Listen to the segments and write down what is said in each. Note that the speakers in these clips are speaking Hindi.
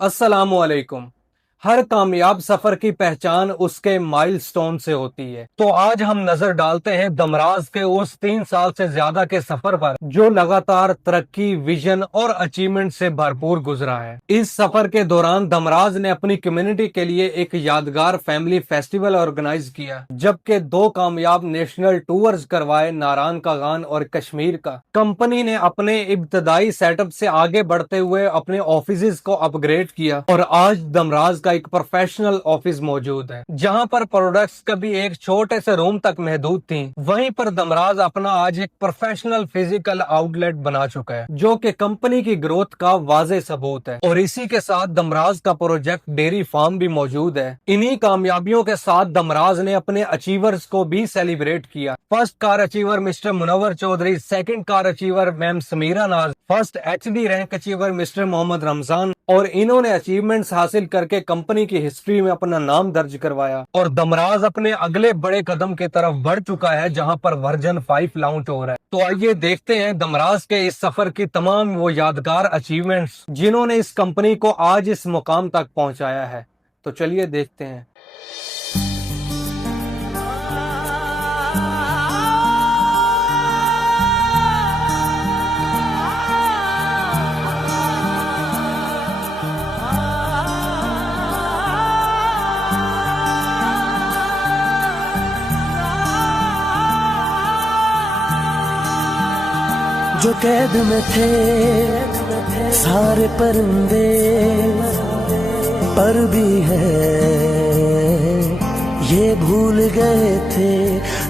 अस्सलामुअलैकुम। हर कामयाब सफर की पहचान उसके माइलस्टोन से होती है। तो आज हम नजर डालते हैं दमराज के उस 3 साल से ज्यादा के सफर पर जो लगातार तरक्की, विजन और अचीवमेंट से भरपूर गुजरा है। इस सफर के दौरान दमराज ने अपनी कम्युनिटी के लिए एक यादगार फैमिली फेस्टिवल ऑर्गेनाइज किया, जबकि 2 कामयाब नेशनल टूर्स करवाए, नारायण का गान और कश्मीर का। कंपनी ने अपने इब्तदाई सेटअप से आगे बढ़ते हुए अपने ऑफिस को अपग्रेड किया और आज दमराज का एक प्रोफेशनल ऑफिस मौजूद है, जहां पर प्रोडक्ट्स कभी एक छोटे से रूम तक महदूद थी, वहीं पर दमराज अपना आज एक प्रोफेशनल फिजिकल आउटलेट बना चुका है, जो कि कंपनी की ग्रोथ का वाज़ेह सबूत है। और इसी के साथ दमराज का प्रोजेक्ट डेयरी फार्म भी मौजूद है। इन्हीं कामयाबियों के साथ दमराज ने अपने अचीवर्स को भी सेलिब्रेट किया। First car achiever mister Munawwar Chaudhary, second car achiever ma'am Sameera Naaz, first HD rank achiever mister Mohammad Ramzan, और इन्होंने अचीवमेंट्स हासिल करके कंपनी की हिस्ट्री में अपना नाम दर्ज करवाया। और दमराज अपने अगले बड़े कदम की तरफ बढ़ चुका है, जहां पर वर्जन 5 लॉन्च हो रहा है। तो आइए देखते हैं दमराज के इस सफर की तमाम वो यादगार अचीवमेंट्स जिन्होंने इस कंपनी को आज इस मुकाम तक पहुंचाया है। तो चलिए देखते हैं। जो कैद में थे सारे परिंदे, पर भी है ये भूल गए थे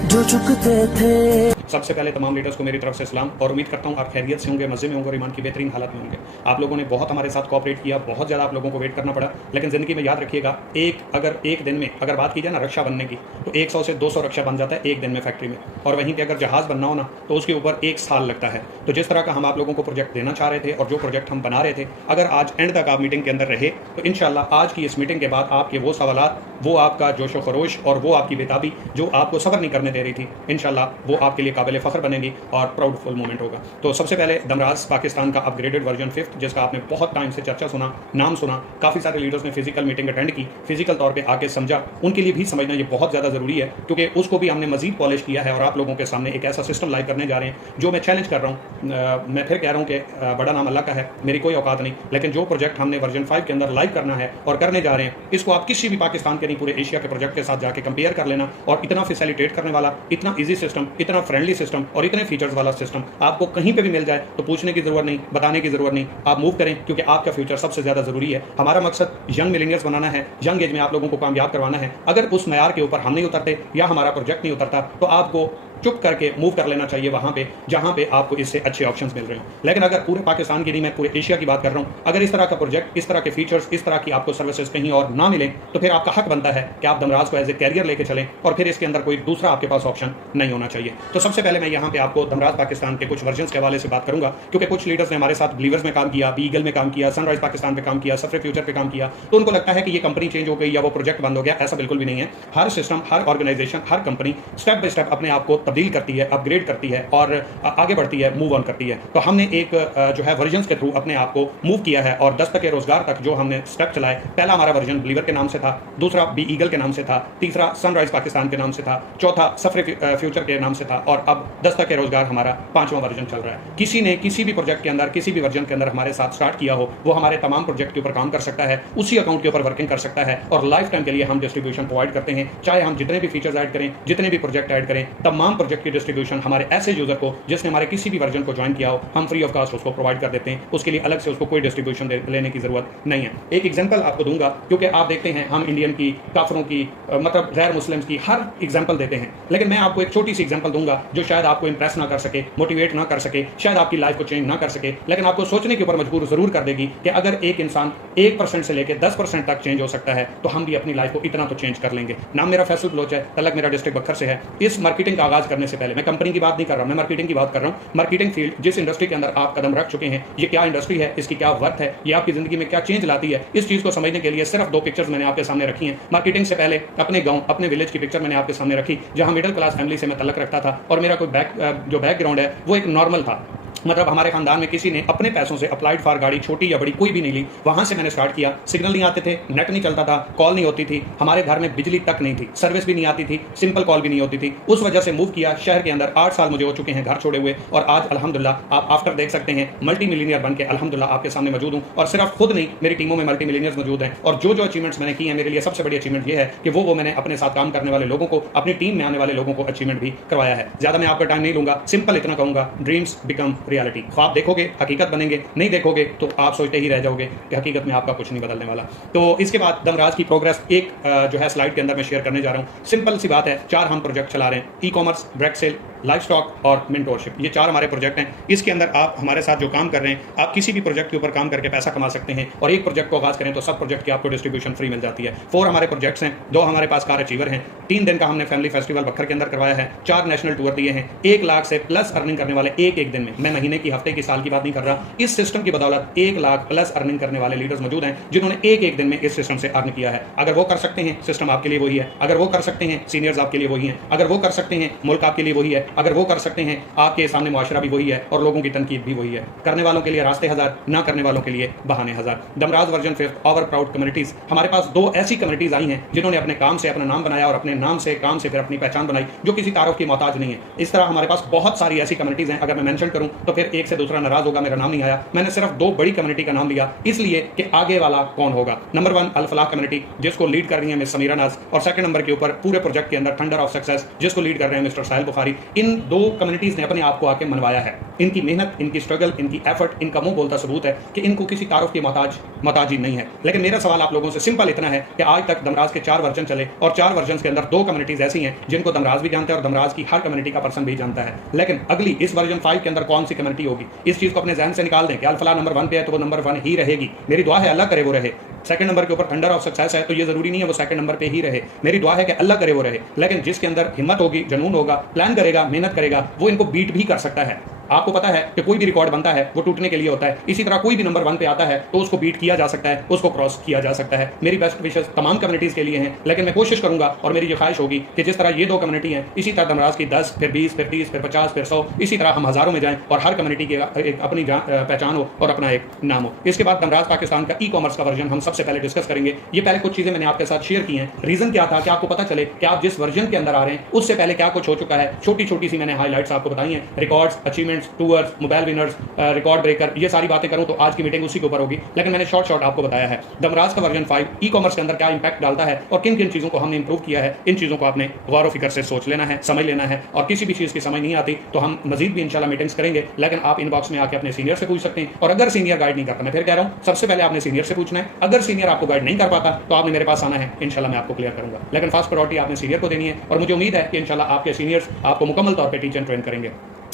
जो चुकते थे। सबसे पहले तमाम लीडर्स को मेरी तरफ से सलाम और उम्मीद करता हूँ आप खैरियत से होंगे, मज़े में होंगे और ईमान की बेहतरीन हालत में होंगे। आप लोगों ने बहुत हमारे साथ कोऑपरेट किया, बहुत ज़्यादा आप लोगों को वेट करना पड़ा, लेकिन ज़िंदगी में याद रखिएगा, एक दिन में अगर बात की जाए ना रक्षा बनने की, तो 100 से 200 रक्षा बन जाता है एक दिन में फैक्ट्री में। और वहीं पर अगर जहाज़ बनना हो ना तो उसके ऊपर 1 साल लगता है। तो जिस तरह का हम आप लोगों को प्रोजेक्ट देना चाह रहे थे और जो प्रोजेक्ट हम बना रहे थे, अगर आज एंड तक आप मीटिंग के अंदर रहे तो इंशाल्लाह आज की इस मीटिंग के बाद आपके वो सवालात, वो आपका जोशो खरोश और वो आपकी बेताबी जो आपको सफ़र नहीं करने दे रही थी, इंशाल्लाह वो आपके लिए काबिल फ़ख्र बनेगी और प्राउडफुल मोमेंट होगा। तो सबसे पहले दमराज पाकिस्तान का अपग्रेडेड वर्जन 5, जिसका आपने बहुत टाइम से चर्चा सुना, नाम सुना, काफ़ी सारे लीडर्स ने फिजिकल मीटिंग अटेंड की, फिजिकल तौर पे आके समझा, उनके लिए भी समझना ये बहुत ज़्यादा ज़रूरी है, क्योंकि उसको भी हमने मजीद पॉलिश किया है और आप लोगों के सामने एक ऐसा सिस्टम लाइव करने जा रहे हैं जो मैं चैलेंज कर रहा हूँ। मैं फिर कह रहा हूँ कि बड़ा नाम अल्लाह का है, मेरी कोई औकात नहीं, लेकिन जो प्रोजेक्ट हमने वर्जन 5 के अंदर लाइव करना है और करने जा रहे हैं, इसको आप किसी भी पाकिस्तान के नहीं पूरे एशिया के प्रोजेक्ट के साथ जाके कंपेयर कर लेना। और इतना फैसिलिटेट करने वाला, इतना ईजी सिस्टम, इतना फ्रेंडली सिस्टम और इतने फीचर्स वाला सिस्टम आपको कहीं पे भी मिल जाए तो पूछने की जरूरत नहीं, बताने की जरूरत नहीं, आप मूव करें, क्योंकि आपका फ्यूचर सबसे ज्यादा जरूरी है। हमारा मकसद यंग मिलेनियल्स बनाना है, यंग एज में आप लोगों को कामयाब करवाना है। अगर उस मैयार के ऊपर हम नहीं उतरते या हमारा प्रोजेक्ट नहीं उतरता तो आपको चुप करके मूव कर लेना चाहिए वहां पे जहां पे आपको इससे अच्छे ऑप्शंस मिल रहे हैं। लेकिन अगर पूरे पाकिस्तान की नहीं, मैं पूरे एशिया की बात कर रहा हूं, अगर इस तरह का प्रोजेक्ट, इस तरह के फीचर्स, इस तरह की आपको सर्विसेज कहीं और ना मिले तो फिर आपका हक बनता है कि आप दमराज को एज ए कैरियर लेके चलें और फिर इसके अंदर कोई दूसरा आपके पास ऑप्शन नहीं होना चाहिए। तो सबसे पहले मैं यहाँ पे आपको दमराज पाकिस्तान के कुछ वर्जन के हवाले से बात करूंगा, क्योंकि कुछ लीडर्स ने हमारे साथ बिलीवर्स में काम किया, बीगल में काम किया, सनराइज पाकिस्तान पे काम किया, सफरे फ्यूचर पे काम किया, तो उनको लगता है कि ये कंपनी चेंज हो गई या वो प्रोजेक्ट बंद हो गया। ऐसा बिल्कुल भी नहीं है। हर सिस्टम, हर ऑर्गेनाइजेशन, हर कंपनी स्टेप बाय स्टेप अपने आप को तब्दील करती है, अपग्रेड करती है और आगे बढ़ती है, मूव ऑन करती है। तो हमने एक जो है वर्जन्स के थ्रू अपने आप को मूव किया है और 10 तक रोजगार तक जो हमने स्टेप चलाए, पहला हमारा वर्जन बिलीवर के नाम से था, दूसरा बी ईगल के नाम से था, तीसरा सनराइज पाकिस्तान के नाम से था, चौथा सफरे फ्यूचर के नाम से था और अब 10 तक रोजगार हमारा 5वां वर्जन चल रहा है। किसी ने किसी भी प्रोजेक्ट के अंदर, किसी भी वर्जन के अंदर हमारे साथ स्टार्ट किया हो, वो हमारे तमाम प्रोजेक्ट के ऊपर काम कर सकता है, उसी अकाउंट के ऊपर वर्किंग कर सकता है और लाइफ टाइम के लिए हम डिस्ट्रीब्यूशन प्रोवाइड करते हैं। चाहे हम जितने भी फीचर्स ऐड करें, जितने भी प्रोजेक्ट ऐड करें, तमाम प्रोजेक्ट की डिस्ट्रीब्यूशन हमारे ऐसे यूजर को जिसने हमारे किसी भी वर्जन को ज्वाइन किया हो, हम फ्री ऑफ कास्ट उसको प्रोवाइड कर देते हैं। उसके लिए अलग से उसको कोई डिस्ट्रीब्यूशन लेने की जरूरत नहीं है। एक एग्जांपल आपको दूंगा, क्योंकि आप देखते हैं हम इंडियन की, काफरों की, मतलब गैर मुस्लिम्स की हर एग्जांपल देते हैं, लेकिन मैं आपको एक छोटी सी एग्जांपल दूंगा जो शायद आपको इंप्रेस ना कर सके, मोटिवेट ना कर सके, शायद आपकी लाइफ को चेंज ना कर सके, लेकिन आपको सोचने के ऊपर मजबूर जरूर कर देगी कि अगर एक इंसान 1% से लेकर 10% तक चेंज हो सकता है तो हम भी अपनी लाइफ को इतना तो चेंज कर लेंगे। नाम मेरा फैसल बलोच है, तलक मेरा डिस्ट्रिक्ट बखर से है। इस मार्केटिंग का आगाज करने से पहले, मैं कंपनी की बात नहीं कर रहा, मैं मार्केटिंग की बात कर रहा हूं। मार्केटिंग फील्ड, जिस इंडस्ट्री के अंदर आप कदम रख चुके हैं, ये क्या इंडस्ट्री है, इसकी क्या वर्थ है, ये आपकी जिंदगी में क्या चेंज लाती है, इस चीज को समझने के लिए सिर्फ 2 पिक्चर्स मैंने आपके सामने रखी हैं। मार्केटिंग से पहले अपने गांव, अपने विलेज की पिक्चर मैंने आपके सामने रखी, जहां मिडिल क्लास फैमिली से मैं तल्लक रखता था और मेरा कोई बैकग्राउंड है वो एक नॉर्मल था। मतलब हमारे खानदान में किसी ने अपने पैसों से अप्लाइड फॉर गाड़ी छोटी या बड़ी कोई भी नहीं ली, वहां से मैंने स्टार्ट किया। सिग्नल नहीं आते थे, नेट नहीं चलता था, कॉल नहीं होती थी, हमारे घर में बिजली तक नहीं थी, सर्विस भी नहीं आती थी, सिंपल कॉल भी नहीं होती थी। उस वजह से मूव किया शहर के अंदर। 8 साल मुझे हो चुके हैं घर छोड़े हुए, और आज अल्हम्दुलिल्लाह आप आफ्टर देख सकते हैं मल्टी मिलीनियर बन के अल्हम्दुलिल्लाह आपके सामने मौजूद हूं। और सिर्फ खुद नहीं, मेरी टीमों में मल्टी मिलीनियर्स मौजूद हैं। और जो अचीवमेंट्स मैंने की हैं, मेरे लिए सबसे बड़ी अचीवमेंट ये है कि वो मैंने अपने साथ काम करने वाले लोगों को, अपनी टीम में आने वाले लोगों को अचीवमेंट भी करवाया है। ज्यादा मैं आपका टाइम नहीं लूंगा, सिंपल इतना कहूंगा, ड्रीम्स बिकम रियलिटी। ख्वाब देखोगे हकीकत बनेंगे, नहीं देखोगे तो आप सोचते ही रह जाओगे कि हकीकत में आपका कुछ नहीं बदलने वाला। तो इसके बाद दमराज की प्रोग्रेस एक जो है स्लाइड के अंदर मैं शेयर करने जा रहा हूँ। सिंपल सी बात है, 4 हम प्रोजेक्ट चला रहे हैं, e-commerce, direct sale, life stock और मेंटोरशिप। ये 4 हमारे प्रोजेक्ट हैं। इसके अंदर आप हमारे साथ जो काम कर रहे हैं, आप किसी भी प्रोजेक्ट के ऊपर काम करके पैसा कमा सकते हैं। और एक प्रोजेक्ट को आगाज करें तो सब प्रोजेक्ट की आपको डिस्ट्रीब्यूशन फ्री मिल जाती है। 4 हमारे प्रोजेक्ट्स हैं, 2 हमारे पास कार अचीवर हैं। 3 दिन का हमने फैमिली फेस्टिवल बखर के अंदर करवाया है। 4 नेशनल टूर दिए हैं। 1 लाख से प्लस अर्निंग करने वाले एक दिन में, मैं महीने की, हफ्ते की, साल की बात नहीं कर रहा, इस सिस्टम की बदौलत 1 लाख प्लस अर्निंग करने वाले लीडर्स मौजूद हैं जिन्होंने एक दिन में इस सिस्टम से अर्न किया है। अगर वो कर सकते हैं, सिस्टम आपके लिए वही है। अगर वो कर सकते हैं, सीनियर्स आपके लिए वही हैं। अगर वो कर सकते हैं, मुल्क आपके लिए वही है। अगर वो कर सकते हैं, आपके सामने मुआशरा भी वही है और लोगों की तनकीद भी वही है। करने वालों के लिए रास्ते हजार, ना करने वालों के लिए बहाने हजार। दमराज वर्जन 5 आवर प्राउड कम्युनिटीज। हमारे पास 2 ऐसी कम्युनिटीज आई हैं जिन्होंने अपने काम से अपना नाम बनाया और अपने नाम से, काम से फिर अपनी पहचान बनाई, जो किसी तारुफ की मोहताज नहीं है। इस तरह हमारे पास बहुत सारी ऐसी कम्युनिटीज हैं। अगर मैं मेंशन करूं तो फिर एक से दूसरा नाराज होगा, मेरा नाम नहीं आया। मैंने सिर्फ 2 बड़ी कम्युनिटी का नाम लिया, इसलिए कि आगे वाला कौन होगा। नंबर 1 अल फलाह कम्युनिटी, जिसको लीड कर रही है मिस समीरा नाज, और सेकंड नंबर के ऊपर पूरे प्रोजेक्ट के अंदर थंडर ऑफ सक्सेस, जिसको लीड कर रहे हैं मिस्टर साहिल बुखारी। इन 2 कम्युनिटीज ने अपने आप को आके मनवाया है। इनकी मेहनत, इनकी स्ट्रगल, इनकी एफर्ट, इनका मुंह बोलता सबूत है कि इनको किसी तारुफ की मोहताजी नहीं है। लेकिन मेरा सवाल आप लोगों से सिंपल इतना है कि आज तक दमराज के 4 वर्जन चले, और 4 वर्जन के अंदर 2 कम्युनिटीज ऐसी हैं जिनको दमराज भी जानता है और दमराज की हर कम्युनिटी का पर्सन भी जानता है। लेकिन अगली इस वर्जन 5 के अंदर कौन सी कम्युनिटी होगी, इस चीज को अपने जहन से निकाल दें कि अल फलाह नंबर 1 पे है तो वो नंबर 1 ही रहेगी। मेरी दुआ है अल्लाह करे वो रहे। सेकंड नंबर के ऊपर थंडर ऑफ सक्सेस है तो ये जरूरी नहीं है वो सेकंड नंबर पे ही रहे। मेरी दुआ है कि अल्लाह करे वो रहे। लेकिन जिसके अंदर हिम्मत होगी, जुनून होगा, प्लान करेगा, मेहनत करेगा, वो इनको बीट भी कर सकता है। आपको पता है कि कोई भी रिकॉर्ड बनता है वो टूटने के लिए होता है। इसी तरह कोई भी नंबर 1 पे आता है तो उसको बीट किया जा सकता है, उसको क्रॉस किया जा सकता है। मेरी बेस्ट विशेस तमाम कम्युनिटीज के लिए हैं, लेकिन मैं कोशिश करूंगा और मेरी ये ख्वाहिश होगी कि जिस तरह ये 2 कम्युनिटी हैं, इसी तरह दमराज की 10, फिर 20, फिर 30, फिर 50, फिर 100, इसी तरह हम हजारों में जाएं और हर कम्युनिटी की एक अपनी पहचान हो और अपना एक नाम हो। इसके बाद दमराज पाकिस्तान का ई कॉमर्स का वर्जन हम सबसे पहले डिस्कस करेंगे। ये पहले कुछ चीजें मैंने आपके साथ शेयर की हैं। रीजन क्या था कि आपको पता चले कि आप जिस वर्जन के अंदर आ रहे हैं उससे पहले क्या कुछ हो चुका है। छोटी छोटी सी मैंने हाईलाइट्स आपको बताई हैं, records, achievements, tours, mobile winners, record breaker, ये सारी बातें करूं तो आज की मीटिंग उसी के ऊपर होगी। लेकिन मैंने शॉर्ट आपको बताया है दमराज का वर्जन 5 ई कॉमर्स के अंदर क्या इंपैक्ट डालता है और किन किन चीजों को हमने इंप्रूव किया है। इन चीजों को आपने गौर फिक्र से सोच लेना है, समझ लेना है। और किसी भी चीज की समझ नहीं आती तो हम मजीद भी इंशाल्लाह मीटिंग्स करेंगे। लेकिन आप इनबॉक्स में आके अपने सीनियर से पूछ सकते हैं। और अगर सीनियर गाइड नहीं करता, मैं फिर कह रहा हूं, सबसे पहले आपने सीनियर से पूछना है। अगर सीनियर आपको गाइड नहीं कर पाता तो आपने मेरे पास आना है, इंशाल्लाह मैं आपको क्लियर करूंगा। लेकिन फर्स्ट प्रायोरिटी आपने सीनियर को देनी है और मुझे उम्मीद है कि इंशाल्लाह आपके सीनियर्स आपको मुकम्मल तौर पर टीचर ट्रेन करेंगे।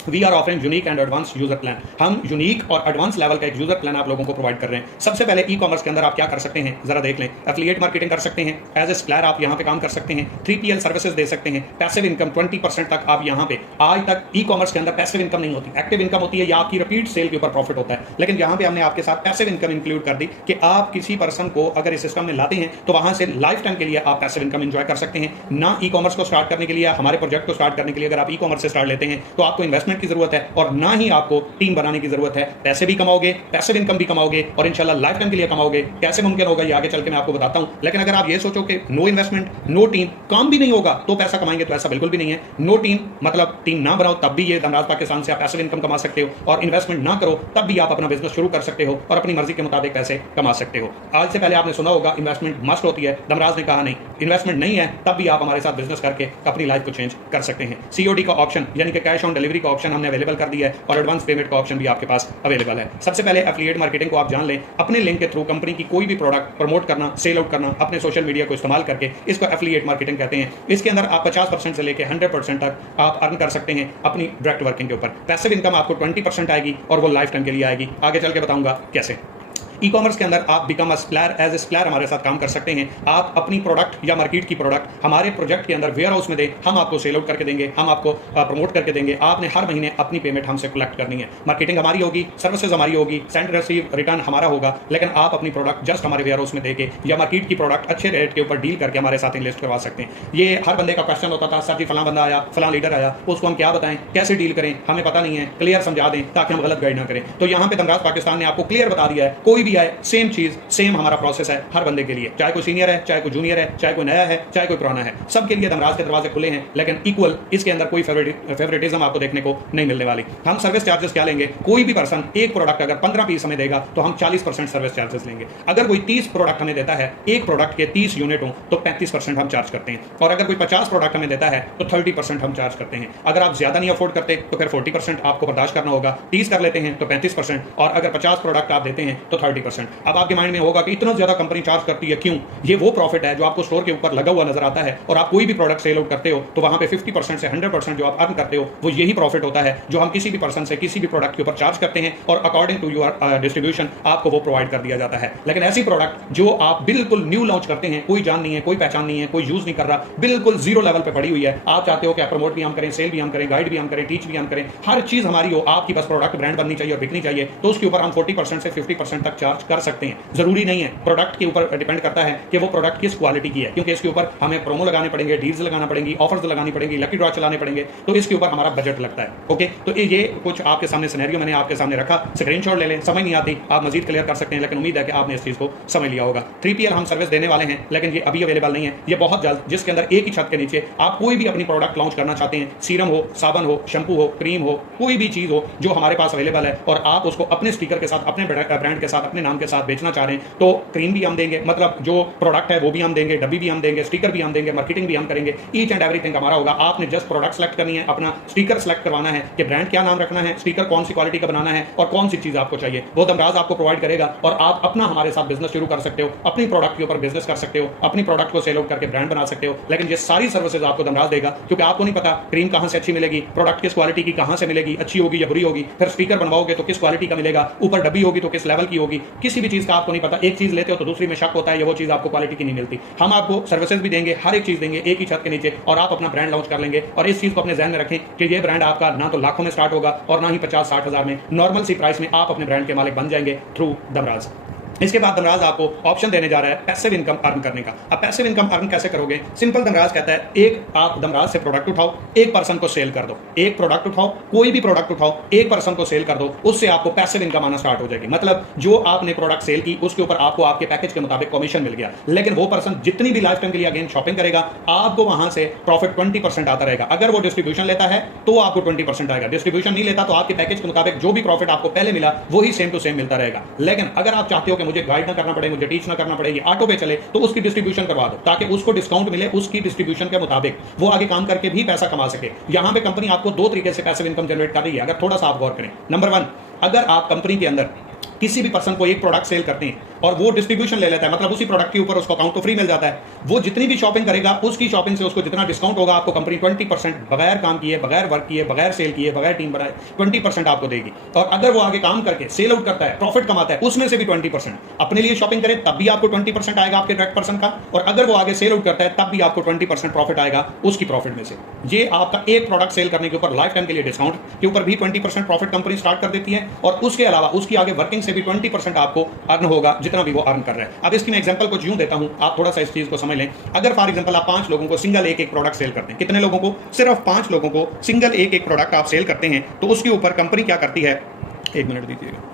We are offering unique and advance user plan. हम यूनिक और एडवांस लेवल का एक यूजर प्लान आप लोगों को प्रोवाइड कर रहे हैं। सबसे पहले ई कॉमर्स के अंदर आप क्या कर सकते हैं जरा देख लें। एफिलिएट मार्केटिंग कर सकते हैं, एज ए सप्लायर आप यहाँ पे काम कर सकते हैं, 3PL सर्विसेज दे सकते हैं, पैसिव इनकम 20% तक आप यहाँ पे। आज तक ई कॉमर्स के अंदर पैसिव इनकम नहीं होती, एक्टिव इनकम होती है या आपकी रिपीट सेल के ऊपर प्रॉफिट होता है। लेकिन यहाँ पे हमने आपके साथ पैसिव इनकम इंक्लूड कर दी कि आप किसी पर्सन को अगर इस सिस्टम में लाते हैं तो वहां से लाइफ टाइम के लिए आप पैसिव इनकम एंजॉय कर सकते हैं। ना ई कॉमर्स को स्टार्ट करने के लिए, हमारे प्रोजेक्ट को स्टार्ट करने के लिए अगर आप ई कॉमर्स से स्टार्ट लेते हैं तो आपको इन्वेस्टमेंट की जरूरत है और ना ही आपको टीम बनाने की जरूरत है। पैसे भी कमाओगे, पैसिव इनकम भी कमाओगे और इंशाल्लाह लाइफ टाइम के लिए कमाओगे। कैसे मुमकिन होगा ये आगे चल के मैं आपको बताता हूं। लेकिन अगर आप ये सोचो कि नो इन्वेस्टमेंट, नो टीम, काम भी नहीं होगा तो पैसा कमाएंगे, तो ऐसा बिल्कुल भी नहीं है। नो टीम मतलब टीम ना बनाओ तब भी ये दमराज पाकिस्तान से आप पैसिव इनकम कमा सकते हो, और इन्वेस्टमेंट ना करो तब भी आप अपना बिजनेस शुरू कर सकते हो और अपनी मर्जी के मुताबिक पैसे कमा सकते हो। आज से पहले आपने सुना होगा इन्वेस्टमेंट मस्ट होती है। दमराज ने कहा नहीं, इन्वेस्टमेंट नहीं है तब भी आप हमारे साथ बिजनेस करके अपनी लाइफ को चेंज कर सकते हैं। सीओडी का ऑप्शन यानी कि कैश ऑन डिलीवरी का ऑप्शन हमने अवेलेबल कर दिया है और एडवांस पेमेंट का ऑप्शन भी आपके पास अवेलेबल है। सबसे पहले एफिलिएट मार्केटिंग को आप जान लें। अपने लिंक के थ्रू कंपनी की कोई भी प्रोडक्ट प्रमोट करना, सेल आउट करना अपने सोशल मीडिया को इस्तेमाल करके, इसको एफिलिएट मार्केटिंग कहते हैं। इसके अंदर आप 50% से लेकर 100% तक आप अर्न कर सकते हैं अपनी डायरेक्ट वर्किंग के ऊपर। पैसिव इनकम आपको 20% आएगी और वो लाइफ टाइम के लिए आएगी। आगे चल के बताऊंगा कैसे। ई कॉमर्स के अंदर आप become a supplier, as a supplier हमारे साथ काम कर सकते हैं। आप अपनी प्रोडक्ट या मार्केट की प्रोडक्ट हमारे प्रोजेक्ट के अंदर वेयर हाउस में दें, हम आपको सेल आउट करके देंगे, हम आपको प्रमोट करके देंगे। आपने हर महीने अपनी पेमेंट हमसे कलेक्ट करनी है। मार्केटिंग हमारी होगी, सर्विसेज हमारी होगी, सेंड रिसीव रिटर्न हमारा होगा, लेकिन आप अपनी प्रोडक्ट जस्ट हमारे वेयर हाउस में देके या मार्केट की प्रोडक्ट अच्छे रेट के ऊपर डील करके हमारे साथ इन्वेस्ट करवा सकते हैं। ये हर बंदे का क्वेश्चन होता था, सर जी फलां बंदा आया, फलां लीडर आया, उसको हम क्या बताएं, कैसे डील करें, हमें पता नहीं है, क्लियर समझा दें ताकि हम गलत गाइड ना करें। तो यहाँ पे धनराज पाकिस्तान ने आपको क्लियर बता दिया है, कोई भी आए सेम चीज, सेम हमारा प्रोसेस है हर बंदे के लिए, चाहे कोई सीनियर है, चाहे कोई जूनियर है, चाहे कोई नया है, चाहे कोई पुराना है, सबके लिए धनराज के दरवाजे खुले हैं, लेकिन इक्वल, इसके अंदर कोई फेवरेटिज्म आपको देखने को नहीं मिलने वाली। हम सर्विस चार्जेस क्या लेंगे, कोई भी पर्सन एक प्रोडक्ट अगर 15 पीस हमें देगा तो हम 40% सर्विस चार्जेस लेंगे। अगर कोई 30 प्रोडक्ट हमें देता है, एक प्रोडक्ट के 30 यूनिट हो तो 35% हम चार्ज करते हैं, और अगर कोई 50 प्रोडक्ट हमें देता है तो 30% हम चार्ज करते हैं। अगर आप ज्यादा नहीं अफोर्ड करते तो फिर 40% आपको बर्दाश्त करना होगा, 30 कर लेते हैं तो 35%, और अगर 50 प्रोडक्ट आप देते हैं तो 30%। अब आपके माइंड में होगा कि इतना ज्यादा कंपनी चार्ज करती है क्यों? ये वो प्रॉफिट है जो आपको स्टोर के ऊपर लगा हुआ नजर आता है, और आप कोई भी प्रोडक्ट सेल आउट करते हो तो वहां पे 50% से 100% जो आप अर्न करते हो वो यही प्रॉफिट होता है जो हम किसी भी पर्सन से किसी भी प्रोडक्ट के ऊपर चार्ज करते हैं, और अकॉर्डिंग टू योर डिस्ट्रीब्यूशन आपको वो प्रोवाइड कर दिया जाता है। लेकिन ऐसी प्रोडक्ट जो आप बिल्कुल न्यू लॉन्च करते हैं, कोई जान नहीं है, कोई पहचान नहीं है, कोई यूज नहीं कर रहा, बिल्कुल जीरो लेवल पे पड़ी हुई है, आप चाहते हो कि प्रमोट भी हम करें, सेल भी हम करें, गाइड भी हम करें, टीच भी हम करें, हर चीज हमारी हो, आपकी बस प्रोडक्ट ब्रांड बननी चाहिए और बिकनी चाहिए, तो उसके ऊपर हम 40% से 50% तक चार्ज कर सकते हैं। जरूरी नहीं है, प्रोडक्ट के ऊपर डिपेंड करता है कि वो प्रोडक्ट किस क्वालिटी की है, क्योंकि इसके ऊपर हमें प्रोमो लगाने पड़ेंगे, डील्स लगाना पड़ेंगी, ऑफर्स लगानी पड़ेंगी, लकी ड्रॉ चलाने पड़ेंगे, तो इसके ऊपर हमारा बजट लगता है। ओके, तो ये कुछ आपके सामने सिनेरियो मैंने आपके सामने रखा, स्क्रीनशॉट ले लें, समझ नहीं आती आप मजीद क्लियर कर सकते हैं, लेकिन उम्मीद है कि आपने इस चीज को समझ लिया होगा। 3PL हम सर्विस देने वाले हैं, लेकिन ये अभी अवेलेबल नहीं है, ये बहुत जल्द, जिसके अंदर एक ही छत के नीचे आप कोई भी अपनी प्रोडक्ट लॉन्च करना चाहते हैं, सीरम हो, साबन हो, शैम्पू हो, क्रीम हो, कोई भी चीज हो जो हमारे पास अवेलेबल है, और आप उसको अपने स्टिकर के साथ, अपने ब्रांड के साथ, अपने नाम के साथ बेचना चाह रहे हैं, तो क्रीम भी हम देंगे, मतलब जो प्रोडक्ट है वो भी हम देंगे, डब्बी भी हम देंगे, स्टिकर भी हम देंगे, मार्केटिंग भी हम करेंगे, ईच एंड एवरीथिंग हमारा होगा। आपने जस्ट प्रोडक्ट सेलेक्ट करनी है, अपना स्टिकर सेलेक्ट करवाना है कि ब्रांड क्या नाम रखना है, स्टिकर कौन सी क्वालिटी का बनाना है, और कौन सी चीज आपको चाहिए, वो धनराज आपको प्रोवाइड करेगा, और आप अपना हमारे साथ बिजनेस शुरू कर सकते हो, अपनी प्रोडक्ट के ऊपर बिजनेस कर सकते हो, अपनी प्रोडक्ट को सेल आउट करके ब्रांड बना सकते हो। लेकिन ये सारी सर्विसेज आपको धनराज देगा, क्योंकि आपको नहीं पता क्रीम कहां से अच्छी मिलेगी, प्रोडक्ट किस क्वालिटी की कहां से मिलेगी, अच्छी होगी या बुरी होगी, फिर स्टिकर बनवाओगे तो किस क्वालिटी का मिलेगा, ऊपर डब्बी होगी तो किस लेवल की होगी, किसी भी चीज का आपको नहीं पता। एक चीज लेते हो तो दूसरी में शक होता है, ये वो चीज आपको क्वालिटी की नहीं मिलती। हम आपको सर्विसेज भी देंगे, हर एक चीज देंगे एक ही छत के नीचे, और आप अपना ब्रांड लॉन्च कर लेंगे। और इस चीज को अपने ध्यान में रखें कि ये ब्रांड आपका ना तो लाखों में स्टार्ट होगा और ना ही 50-60 हजार में, नॉर्मल सी प्राइस में आप अपने ब्रांड के मालिक बन जाएंगे थ्रू धनराज। इसके बाद धनराज आपको ऑप्शन देने जा रहा है पैसिव इनकम अर्न करने का। अब पैसिव इनकम अर्न कैसे करोगे? सिंपल, धनराज कहता है एक आप धनराज से प्रोडक्ट उठाओ, एक पर्सन को सेल कर दो, एक प्रोडक्ट उठाओ, कोई भी प्रोडक्ट उठाओ, एक पर्सन को सेल कर दो, उससे आपको पैसिव इनकम आना स्टार्ट हो जाएगी। मतलब जो आपने प्रोडक्ट सेल की उसके ऊपर आपको आपके पैकेज के मुताबिक कमीशन मिल गया, लेकिन वो पर्सन जितनी भी लाइफ टाइम के लिए अगेन शॉपिंग करेगा, आपको वहां से प्रॉफिट 20% आता रहेगा। अगर वो डिस्ट्रीब्यूशन लेता है तो आपको 20% आएगा, डिस्ट्रीब्यूशन नहीं लेता तो आपके पैकेज के मुताबिक जो भी प्रॉफिट आपको पहले मिला वही सेम टू सेम मिलता रहेगा। लेकिन अगर आप चाहते हो कि मुझे गाइड ना करना पड़े, मुझे टीच ना करना पड़े, ये ऑटो पे चले, तो उसकी डिस्ट्रीब्यूशन करवा दो ताकि उसको डिस्काउंट मिले, उसकी डिस्ट्रीब्यूशन के मुताबिक वो आगे काम करके भी पैसा कमा सके। यहां पे कंपनी आपको दो तरीके से पैसिव इनकम जनरेट कर रही है, अगर थोड़ा सा आप गौर करें। नंबर 1, अगर आप कंपनी के अंदर किसी भी पर्सन को एक प्रोडक्ट सेल करते हैं और वो डिस्ट्रीब्यूशन ले लेता है, मतलब उसी प्रोडक्ट के ऊपर उसको अकाउंट तो फ्री मिल जाता है, वो जितनी भी शॉपिंग करेगा उसकी शॉपिंग से उसको जितना डिस्काउंट होगा, आपको कंपनी 20% बगैर काम किए, बगैर वर्क किए, बगैर सेल किए, बगैर टीम बनाए 20% आपको देगी। और अगर वो आगे काम करके सेल आउट करता है, प्रॉफिट कमाता है, उसमें से भी 20% अपने लिए शॉपिंग करे तब भी आपको 20% आएगा आपके डायरेक्ट पर्सन का, और अगर वो आगे सेल आउट करता है तब भी आपको 20% प्रॉफिट आएगा उसकी प्रॉफिट में से। ये आपका एक प्रोडक्ट सेल करने के ऊपर लाइफ टाइम के लिए डिस्काउंट के ऊपर भी 20% प्रॉफिट कंपनी स्टार्ट कर देती है, और उसके अलावा उसकी आगे वर्किंग से भी 20% आपको अर्न होगा जितना भी वो अर्न कर रहा है। अब इसकी मैं एग्जांपल कुछ यूं देता हूं, आप थोड़ा सा इस चीज को समझ लें। अगर फॉर एग्जांपल आप 5 लोगों को सिंगल एक प्रोडक्ट सेल करते हैं, कितने लोगों को? सिर्फ 5 लोगों को सिंगल एक प्रोडक्ट आप सेल करते हैं, तो उसके ऊपर कंपनी क्या करती है, 1 मिनट दीजिएगा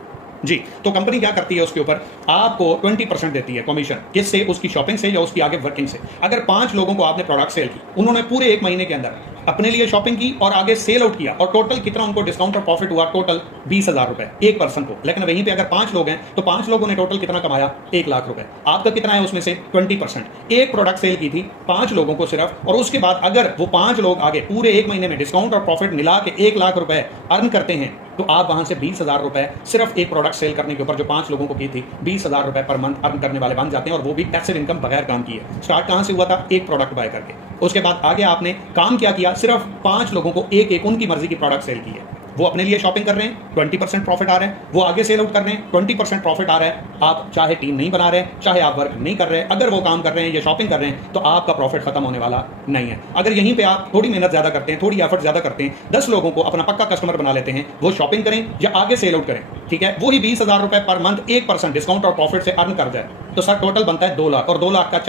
जी, तो कंपनी क्या करती है, उसके ऊपर आपको 20% देती है कमीशन, किससे? उसकी शॉपिंग से या उसकी आगे वर्किंग से। अगर 5 लोगों को आपने प्रोडक्ट सेल की, उन्होंने पूरे 1 महीने के अंदर अपने लिए शॉपिंग की और आगे सेल आउट किया, और टोटल कितना उनको डिस्काउंट और प्रॉफिट हुआ? टोटल 20,000 रुपए एक पर्सन को। लेकिन वहीं पे अगर 5 लोग हैं तो 5 लोगों ने टोटल कितना कमाया? 1 लाख रुपए। आपका कितना है उसमें से? 20%। एक प्रोडक्ट सेल की थी 5 लोगों को सिर्फ, और उसके बाद अगर वो 5 लोग आगे पूरे 1 महीने में डिस्काउंट और प्रॉफिट मिला के 1 लाख रुपए अर्न करते हैं, तो आप वहां से 20,000 रुपए सिर्फ एक प्रोडक्ट सेल करने के ऊपर जो 5 लोगों को की थी, 20,000 रुपए पर मंथ अर्न करने वाले बन जाते हैं, और वो भी पैसिव इनकम बगैर काम किए। स्टार्ट कहां से हुआ था? एक प्रोडक्ट बाय करके। उसके बाद आगे आपने काम क्या किया? सिर्फ 5 लोगों को एक उनकी मर्जी की प्रोडक्ट सेल की है। वो अपने लिए शॉपिंग कर रहे हैं, 20% प्रॉफिट आ रहा है, वो आगे सेल आउट कर रहे हैं, 20% प्रॉफिट आ रहा है। आप चाहे टीम नहीं बना रहे, चाहे आप वर्क नहीं कर रहे, अगर वो काम कर रहे हैं या शॉपिंग कर रहे हैं, तो आपका प्रॉफिट खत्म होने वाला नहीं है। अगर यहीं पे आप थोड़ी मेहनत ज्यादा करते हैं, थोड़ी एफर्ट ज्यादा करते हैं, 10 लोगों को अपना पक्का कस्टमर बना लेते हैं, वो शॉपिंग करें या आगे सेल आउट करें, ठीक है, वही 20,000 रुपए पर मंथ 1% डिस्काउंट और प्रॉफिट से अर्न कर जाए, तो सर टोटल बनता है 2 लाख, और 2 लाख का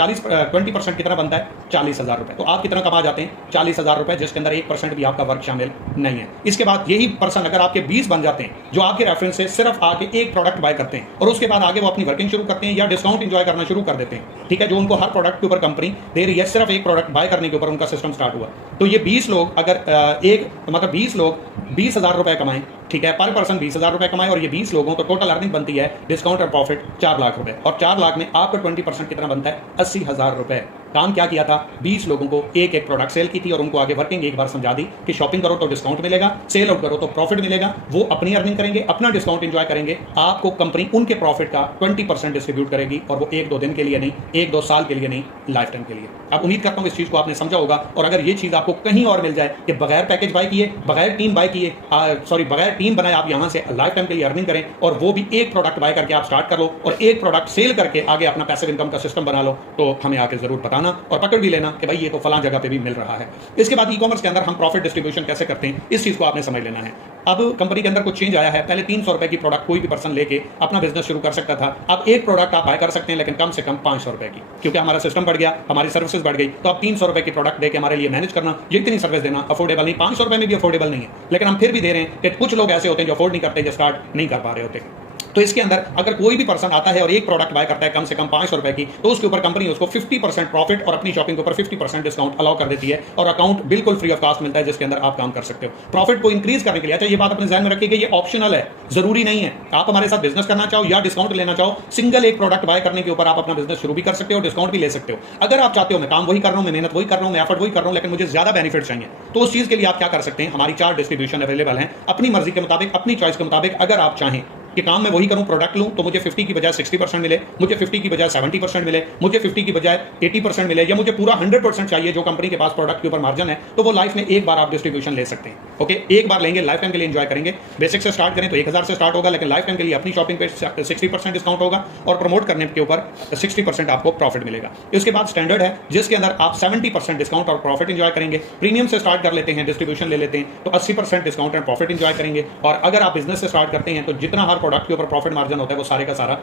20% कितना बनता है? 40,000 रुपए। तो आप कितना कमा जाते हैं? 40,000 रुपए, जिसके अंदर 1% भी आपका वर्क शामिल नहीं है। इसके बाद यही पर्सन अगर आपके 20 बन जाते हैं जो आपके रेफरेंस से सिर्फ आके एक प्रोडक्ट बाय करते हैं और उसके बाद आगे वो अपनी वर्किंग शुरू करते हैं या डिस्काउंट एंजॉय करना शुरू कर देते हैं, ठीक है, जो उनको हर प्रोडक्ट के ऊपर कंपनी दे रही है, सिर्फ एक प्रोडक्ट बाय करने के ऊपर उनका सिस्टम स्टार्ट हुआ, तो ये 20 लोग अगर 20 लोग 20,000 रुपए कमाएं, ठीक है, पर पर्सन 20,000 रुपए कमाए और ये 20 लोगों तो टोटल अर्निंग बनती है डिस्काउंट और प्रॉफिट 4 लाख रुपए, और 4 लाख में आपका 20% कितना बनता है? 80,000 रुपए। काम क्या किया था? 20 लोगों को एक एक प्रोडक्ट सेल की थी और उनको आगे वर्किंग एक बार समझा दी कि शॉपिंग करो तो डिस्काउंट मिलेगा, सेल आउट करो तो प्रॉफिट मिलेगा। वो अपनी अर्निंग करेंगे, अपना डिस्काउंट एंजॉय करेंगे, आपको कंपनी उनके प्रॉफिट का 20% डिस्ट्रीब्यूट करेगी, और वो 1-2 दिन के लिए नहीं, 1-2 साल के लिए नहीं, लाइफ टाइम के लिए। अब उम्मीद करता हूं इस चीज को आपने समझा होगा, और अगर ये चीज आपको कहीं और मिल जाए कि बगैर पैकेज बाय किए, बगैर टीम बाय किए, बगैर टीम बनाए आप यहां से लाइफ टाइम के लिए अर्निंग करें, और वो भी एक प्रोडक्ट बाय करके आप स्टार्ट कर लो और एक प्रोडक्ट सेल करके आगे अपना पैसिव इनकम का सिस्टम बना लो, तो हमें आके जरूर बताना और पकड़ भी लेना कि भाई ये तो फलां जगह पे भी मिल रहा है। इसके बाद ई-कॉमर्स के अंदर हम प्रॉफिट डिस्ट्रीब्यूशन कैसे करते हैं, इस चीज को आपने समझ लेना है। अब कंपनी के अंदर कुछ चेंज आया है। पहले 300 रुपए की प्रोडक्ट कोई भी पर्सन लेके अपना बिजनेस शुरू कर सकता था। अब एक प्रोडक्ट आप बाय कर सकते हैं, लेकिन कम से कम 500 रुपए की, क्योंकि हमारा सिस्टम बढ़ गया, हमारी सर्विसेज बढ़ गई, तो अब 300 रुपए की प्रोडक्ट देके हमारे लिए मैनेज करना, ये इतनी सर्विस देना अफोर्डेबल नहीं। 500 रुपए में भी अफोर्डेबल नहीं है, लेकिन हम फिर भी दे रहे हैं कि कुछ लोग ऐसे होते हैं जो अफोर्ड नहीं करते, जो स्टार्ट नहीं कर पा रहे होते। तो इसके अंदर अगर कोई भी पर्सन आता है और एक प्रोडक्ट बाय करता है कम से कम 500 रुपए की, तो उसके ऊपर कंपनी उसको 50% प्रॉफिट और अपनी शॉपिंग के ऊपर 50% डिस्काउंट अलाउ कर देती है, और अकाउंट बिल्कुल फ्री ऑफ कॉस्ट मिलता है, जिसके अंदर आप काम कर सकते हो। प्रॉफिट को इंक्रीज करने के लिए, अच्छा ये बात अपने ध्यान में रखिए कि ये ऑप्शनल है, जरूरी नहीं है। आप हमारे साथ बिजनेस करना चाहो या डिस्काउंट लेना चाहो, सिंगल एक प्रोडक्ट बाय करने के ऊपर आप अपना बिजनेस शुरू भी कर सकते हो, डिस्काउंट भी ले सकते हो। अगर आप चाहते हो मैं काम वही कर रहा हूं, मैं मेहनत वही कर रहा हूं, मैं एफर्ट वही कर रहा हूं, लेकिन मुझे ज्यादा बेनिफिट चाहिए, तो उस चीज के लिए आप क्या कर सकते हैं? हमारी 4 डिस्ट्रीब्यूशन अवेलेबल हैं, अपनी मर्जी के मुताबिक, अपनी चॉइस के मुताबिक। अगर आप चाहें कि काम मैं वही करूं, प्रोडक्ट लूं, तो मुझे 50 की बजाय 60% मिले, मुझे 50 की बजाय 70% मिले, मुझे 50 की बजाय 80% मिले, या मुझे पूरा 100% चाहिए जो कंपनी के पास प्रोडक्ट के ऊपर मार्जिन है, तो वो लाइफ में एक बार आप डिस्ट्रीब्यूशन ले सकते हैं। ओके, एक बार लेंगे, लाइफ टाइम के लिए एंजॉय करेंगे। बेसिक से स्टार्ट करें तो 1000 से स्टार्ट होगा, लेकिन लाइफ टाइम के लिए अपनी शॉपिंग पे 60% डिस्काउंट होगा, और प्रमोट करने के ऊपर 60% आपको प्रॉफिट मिलेगा। उसके बाद स्टैंडर्ड है, जिसके अंदर आप 70% डिस्काउंट और प्रॉफिट एंजॉय करेंगे। प्रीमियम से स्टार्ट कर लेते हैं, डिस्ट्रीब्यूशन ले लेते हैं, तो 80% डिस्काउंट एंड प्रॉफिट एंजॉय करेंगे। और अगर आप बिजनेस से स्टार्ट करते हैं तो जितना हर प्रोडक्ट के ऊपर प्रॉफिट मार्जिन होता है वो सारे का सारा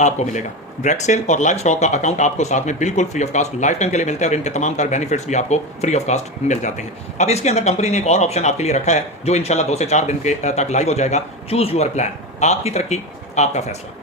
आपको मिलेगा। डायरेक्ट सेल और लाइव स्टॉक का अकाउंट आपको साथ में बिल्कुल free of cost lifetime के लिए मिलता है, और इनके तमाम तरह बेनिफिट्स भी आपको फ्री ऑफ कास्ट मिल जाते हैं। अब इसके अंदर कंपनी ने एक और ऑप्शन आपके लिए रखा है, जो इंशाल्लाह 2 से 4 दिन के तक लाइव हो जाएगा। चूज योर प्लान, आपकी तरक्की आपका फैसला।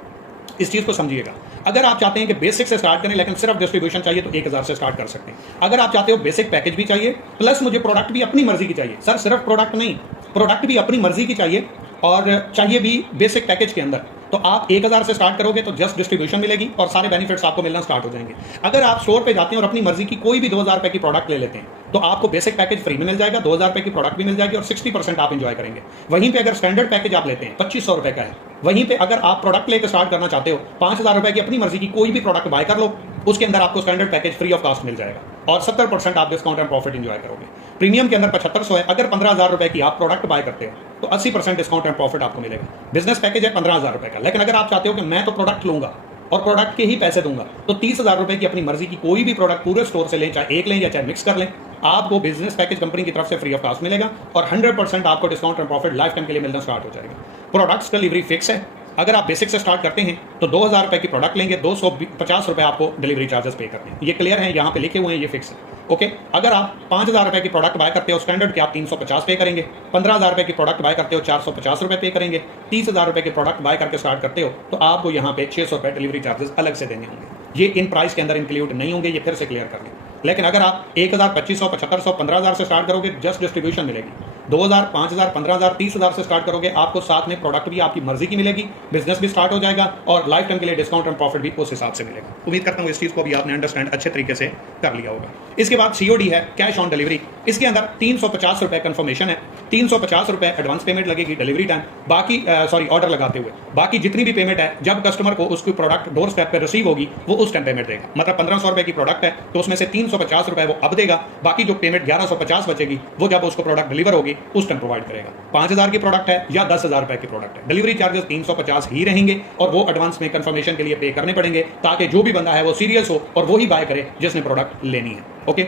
इस चीज को समझिएगा। अगर आप चाहते हैं कि बेसिक से स्टार्ट करें लेकिन सिर्फ डिस्ट्रीब्यूशन चाहिए, तो 1000 से स्टार्ट कर सकते हैं। अगर आप चाहते हो बेसिक पैकेज भी चाहिए प्लस मुझे प्रोडक्ट भी अपनी मर्जी की चाहिए, सर सिर्फ प्रोडक्ट नहीं, प्रोडक्ट भी अपनी मर्जी की चाहिए और चाहिए भी बेसिक पैकेज के अंदर, तो आप 1000 से स्टार्ट करोगे तो जस्ट डिस्ट्रीब्यूशन मिलेगी और सारे बेनिफिट्स आपको मिलना स्टार्ट हो जाएंगे। अगर आप स्टोर पे जाते हैं और अपनी मर्जी की कोई भी 2000 रुपए की प्रोडक्ट ले लेते हैं, तो आपको बेसिक पैकेज फ्री में मिल जाएगा, 2000 रुपए की प्रोडक्ट भी मिल जाएगी और 60% आप एंजॉय करेंगे। वहीं पे अगर स्टैंडर्ड पैकेज आप लेते हैं 2500 रुपए का है, वहीं पे अगर आप प्रोडक्ट लेकर स्टार्ट करना चाहते हो 5000 रुपए की अपनी मर्जी की कोई भी प्रोडक्ट बाय कर लो, उसके अंदर आपको standard package free of cost मिल जाएगा और 70% आप डिस्काउंट एंड प्रॉफिट एंजॉय करोगे। प्रीमियम के अंदर 7500 है, अगर 15000 रुपए की आप प्रोडक्ट बाय करते हो तो 80% डिस्काउंट एंड प्रॉफिट आपको मिलेगा। बिजनेस पैकेज है 15000 रुपए का, लेकिन अगर आप चाहते हो कि मैं तो प्रोडक्ट लूंगा और प्रोडक्ट के ही पैसे दूंगा, तो 30000 रुपए की अपनी मर्जी की कोई भी प्रोडक्ट पूरे स्टोर से लें, चाहे एक लें या चाहे मिक्स कर लें, आपको बिजनेस पैकेज कंपनी की तरफ से फ्री ऑफ कास्ट मिलेगा और 100% आपको discount and profit life time के लिए मिलना स्टार्ट हो जाएगा। प्रोडक्ट्स डिलीवरी फिक्स है। अगर आप बेसिक से स्टार्ट करते हैं तो 2000 रुपए की प्रोडक्ट लेंगे, 250 रुपए आपको डिलीवरी चार्जेस पे करने हैं। ये क्लियर है, यहाँ पे लिखे हुए हैं, ये फिक्स है। ओके, अगर आप 5000 रुपए की प्रोडक्ट बाय करते हो स्टैंडर्ड के, आप 350 पे करेंगे। 15000 रुपए की प्रोडक्ट बाय करते हो 450 रुपए पे करेंगे। 30000 रुपए की प्रोडक्ट बाय करके स्टार्ट करते हो तो आपको यहाँ पे 600 रुपए डिलीवरी चार्जेस अलग से देने होंगे। ये इन प्राइस के अंदर इंक्लूड नहीं होंगे, ये फिर से क्लियर कर लें। लेकिन अगर आप 1000, 2500, 7500, 15000 से स्टार्ट करोगे, जस्ट डिस्ट्रीब्यूशन मिलेगी। 2000, 5000, 15000, 30000 से स्टार्ट करोगे, आपको साथ में प्रोडक्ट भी आपकी मर्जी की मिलेगी, बिजनेस भी स्टार्ट हो जाएगा और लाइफ टाइम के लिए डिस्काउंट एंड प्रॉफिट भी उस हिसाब से मिलेगा। उम्मीद करता हूँ इस चीज को भी आपने अंडरस्टैंड अच्छे तरीके से कर लिया होगा। इसके बाद COD है, कैश ऑन डिलीवरी। इसके अंदर 350 रुपए कंफर्मेशन है, 350 रुपए एडवांस पेमेंट लगेगी डिलीवरी टाइम, बाकी ऑर्डर लगाते हुए बाकी जितनी भी पेमेंट है जब कस्टमर को उसकी प्रोडक्ट डोर स्टेप पर रिसीव होगी वो उस टाइम पेमेंट देगा। मतलब 1500 रुपए की प्रोडक्ट है तो उसमें से 350 रुपए वो अब देगा, बाकी जो पेमेंट 1150 बचेगी वो जब उसको प्रोडक्ट डिलीवर होगी उस टाइम प्रोवाइड करेगा। 5,000 की प्रोडक्ट है या 10,000 रुपए की प्रोडक्ट है, डिलीवरी चार्जेस 350 ही रहेंगे और वो एडवांस में कंफर्मेशन के लिए पे करने पड़ेंगे ताकि जो भी बंदा है वो सीरियस हो और वो ही बाय करे जिसने प्रोडक्ट लेनी है। ओके,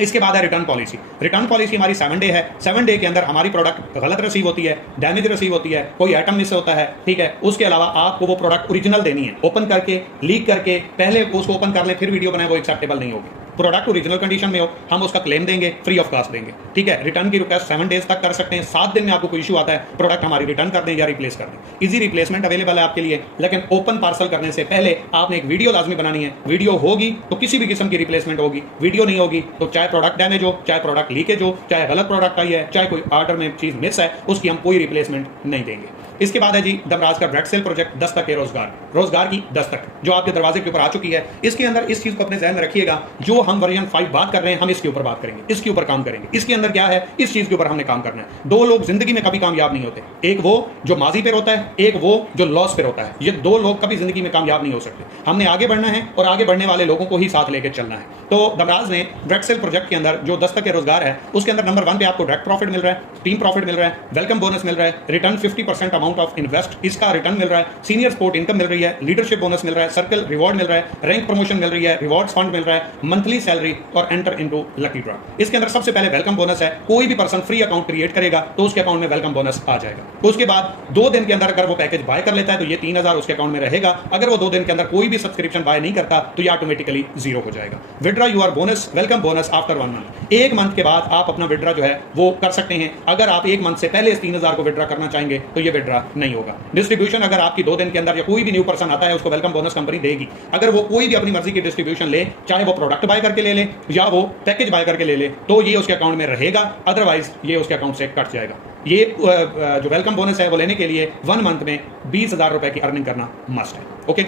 इसके बाद है रिटर्न पॉलिसी। रिटर्न पॉलिसी हमारी 7 डे है। 7 डे के अंदर हमारी प्रोडक्ट गलत रिसीव होती है, डैमेज रिसीव होती है, कोई आइटम मिस होता है, ठीक है, उसके अलावा आपको वो प्रोडक्ट ओरिजिनल देनी है। ओपन करके, लीक करके, पहले उसको ओपन कर ले फिर वीडियो बनाए, वो एक्सेप्टेबल नहीं होगी। प्रोडक्ट ओरिजिनल कंडीशन में हो, हम उसका क्लेम देंगे, फ्री ऑफ कॉस्ट देंगे, ठीक है। रिटर्न की रिक्वेस्ट 7 डेज तक कर सकते हैं। 7 दिन में आपको कोई इशू आता है, प्रोडक्ट हमारी रिटर्न कर दें या रिप्लेस कर दें। इजी रिप्लेसमेंट अवेलेबल है आपके लिए, लेकिन ओपन पार्सल करने से पहले आपने एक वीडियो लाजमी बनानी है। वीडियो होगी तो किसी भी किस्म की रिप्लेसमेंट होगी, वीडियो नहीं होगी तो चाहे प्रोडक्ट डैमेज हो, चाहे प्रोडक्ट लीकेज हो, चाहे गलत प्रोडक्ट आई है, चाहे कोई ऑर्डर में चीज मिस है, उसकी हम कोई रिप्लेसमेंट नहीं देंगे। इसके बाद है जी दमराज का ब्रेड सेल प्रोजेक्ट, दस्तक के रोजगार, रोजगार की दस्तक जो आपके दरवाजे के ऊपर आ चुकी है। इसके अंदर इस चीज को अपने ध्यान में रखिएगा, जो हम वर्जन 5 बात कर रहे हैं हम इसके ऊपर बात करेंगे, इसके ऊपर काम करेंगे। इसके अंदर क्या है, इस चीज के ऊपर हमने काम करना है। 2 लोग जिंदगी में कभी कामयाब नहीं होते, एक वो जो माजी पे होता है, एक वो जो लॉस पे होता है। ये 2 लोग कभी जिंदगी में कामयाब नहीं हो सकते। हमने आगे बढ़ना है और आगे बढ़ने वाले लोगों को ही साथ लेकर चलना है। तो दमराज ने ब्रेड सेल प्रोजेक्ट के अंदर जो दस्तक के रोजगार है उसके अंदर नंबर 1 पे आपको डायरेक्ट प्रॉफिट मिल रहा है, टीम प्रॉफिट मिल रहा है, वेलकम बोनस मिल रहा है, रिटर्न 50% अमाउंट ऑफ इन्वेस्ट इसका रिटर्न मिल रहा है, सीनियर सपोर्ट इनकम मिल रही है, लीडरशिप बोनस मिल रहा है, सर्कल रिवॉर्ड मिल रहा है, रैंक प्रमोशन मिल रही है, रिवॉर्ड्स फंड मिल रहा है, मंथली सैलरी और एंटर इनटू लकी ड्रॉ। इसके अंदर सबसे पहले वेलकम बोनस है। कोई भी पर्सन फ्री अकाउंट क्रिएट करेगा तो उसके अकाउंट में वेलकम बोनस आ जाएगा। उसके बाद 2 दिन के अंदर अगर वो पैकेज बाय कर लेता है तो ये 3,000 उसके अकाउंट में रहेगा। अगर वो 2 दिन के अंदर कोई भी सब्सक्रिप्शन बाय नहीं करता तो ये ऑटोमेटिकली 0 हो जाएगा। Withdraw your bonus welcome bonus after 1 month. 1 month के बाद आप अपना विड्रॉ जो है वो कर सकते हैं। अगर आप 1 मंथ से पहले इस 3,000 को विड्रॉ करना चाहेंगे तो ये विड्रॉ नहीं होगा। डिस्ट्रीब्यूशन अगर आपकी 2 दिन के अंदर या कोई भी न्यू पर्सन आता है उसको वेलकम बोनस कंपनी देगी। अगर वो कोई भी अपनी मर्जी की डिस्ट्रीब्यूशन ले, चाहे वो प्रोडक्ट बाय करके ले ले या वो पैकेज बाय करके ले ले, तो ये उसके अकाउंट में रहेगा, अदरवाइज ये उसके अकाउंट से कट जाएगा। ये जो वेलकम बोनस है वो लेने के लिए 1 मंथ में 20,000 रुपए की अर्निंग करना मस्ट है। ओके,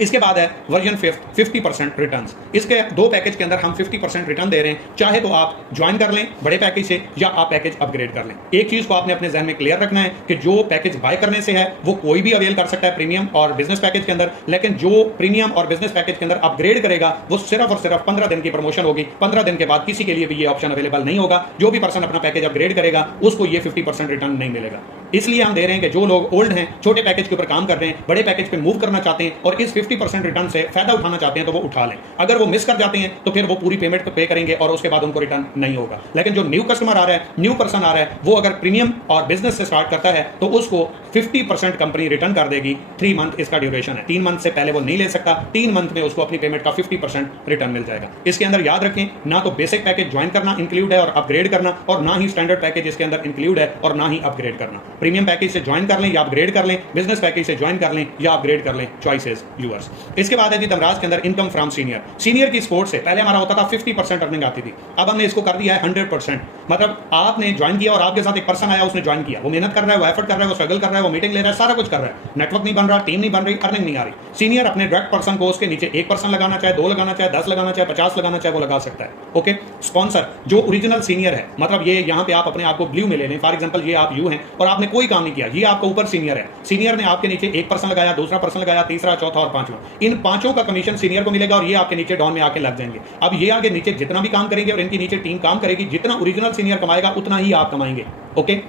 इसके बाद है वर्जन 5 50% रिटर्न्स। इसके 2 पैकेज के अंदर हम 50% रिटर्न दे रहे हैं। चाहे तो आप ज्वाइन कर लें बड़े पैकेज से या आप पैकेज अपग्रेड कर लें। एक चीज को आपने अपने जहन में क्लियर रखना है कि जो पैकेज बाय करने से है वो कोई भी अवेल कर सकता है प्रीमियम और बिजनेस पैकेज के अंदर, लेकिन जो प्रीमियम और बिजनेस पैकेज के अंदर अपग्रेड करेगा वो सिर्फ और सिर्फ 15 दिन की प्रमोशन होगी। 15 दिन के बाद किसी के लिए भी ये ऑप्शन अवेलेबल नहीं होगा। जो भी पर्सन अपना पैकेज अपग्रेड करेगा उसको ये 50% रिटर्न नहीं मिलेगा। इसलिए हम दे रहे हैं कि जो लोग ओल्ड हैं, छोटे पैकेज के ऊपर काम कर रहे हैं, बड़े पैकेज पे मूव करना चाहते हैं और इस 50% रिटर्न से फायदा उठाना चाहते हैं तो वो उठा लें। अगर वो मिस कर जाते हैं तो फिर वो पूरी पेमेंट पे करेंगे और उसके बाद उनको रिटर्न नहीं होगा। लेकिन जो न्यू कस्टमर आ रहा है, न्यू पर्सन आ रहा है, वो अगर प्रीमियम और बिजनेस से स्टार्ट करता है तो उसको 50% कंपनी रिटर्न कर देगी। 3 मंथ इसका ड्यूरेशन है, 3 मंथ से पहले वो नहीं ले सकता। 3 मंथ में उसको अपनी पेमेंट का 50% रिटर्न मिल जाएगा। इसके अंदर याद रखें, ना तो बेसिक पैकेज ज्वाइन करना इंक्लूड है और अपग्रेड करना, और ना ही स्टैंडर्ड पैकेज इसके अंदर इंक्लूड है और ना ही अपग्रेड करना। प्रीमियम पैकेज से ज्वाइन कर लें या अपग्रेड कर लें, बिजनेस पैकेज से ज्वाइन कर लें या अपग्रेड कर लें, चॉइस इज योर्स। इसके बाद है जी दमराज के अंदर इनकम फ्रॉम सीनियर। सीनियर की सपोर्ट से पहले हमारा होता था 50% अर्निंग आती थी, अब हमने इसको कर दिया है 100%। मतलब आपने ज्वाइन किया और आपके साथ एक पर्सन आया, उसने ज्वाइन किया, वो मेहनत कर रहा है, वो एफर्ट कर रहा है, वो स्ट्रगल कर रहा है, वो मीटिंग ले रहा है, सारा कुछ कर रहा है, नेटवर्क नहीं बन रहा, टीम नहीं बन रही, अर्निंग नहीं आ रही। सीनियर अपने डायरेक्ट पर्सन को उसके नीचे 1 पर्सन लगाना चाहे, 2 लगाना चाहे, 10 लगाना चाहे, 50 लगाना चाहे, वो लगा सकता है। ओके, स्पॉन्सर जो ओरिजिनल सीनियर है, मतलब ये यहाँ पे आप अपने आप को ब्लू में ले लें। फॉर एग्जांपल ये आप यू हैं और आपने कोई काम नहीं किया, ये आपका ऊपर सीनियर है। सीनियर ने आपके नीचे 1 पर्सन लगाया, दूसरा पर्सन लगाया, तीसरा, चौथा और 5वां। इन 5 का कमीशन सीनियर को मिलेगा और ये आपके नीचे डाउन में आके लग जाएंगे। अब ये आगे नीचे जितना भी काम करेंगे और इनके नीचे टीम काम करेगी, जितना ओरिजिनल सीनियर कमाएगा उतना ही आप कमाएंगे। ओके,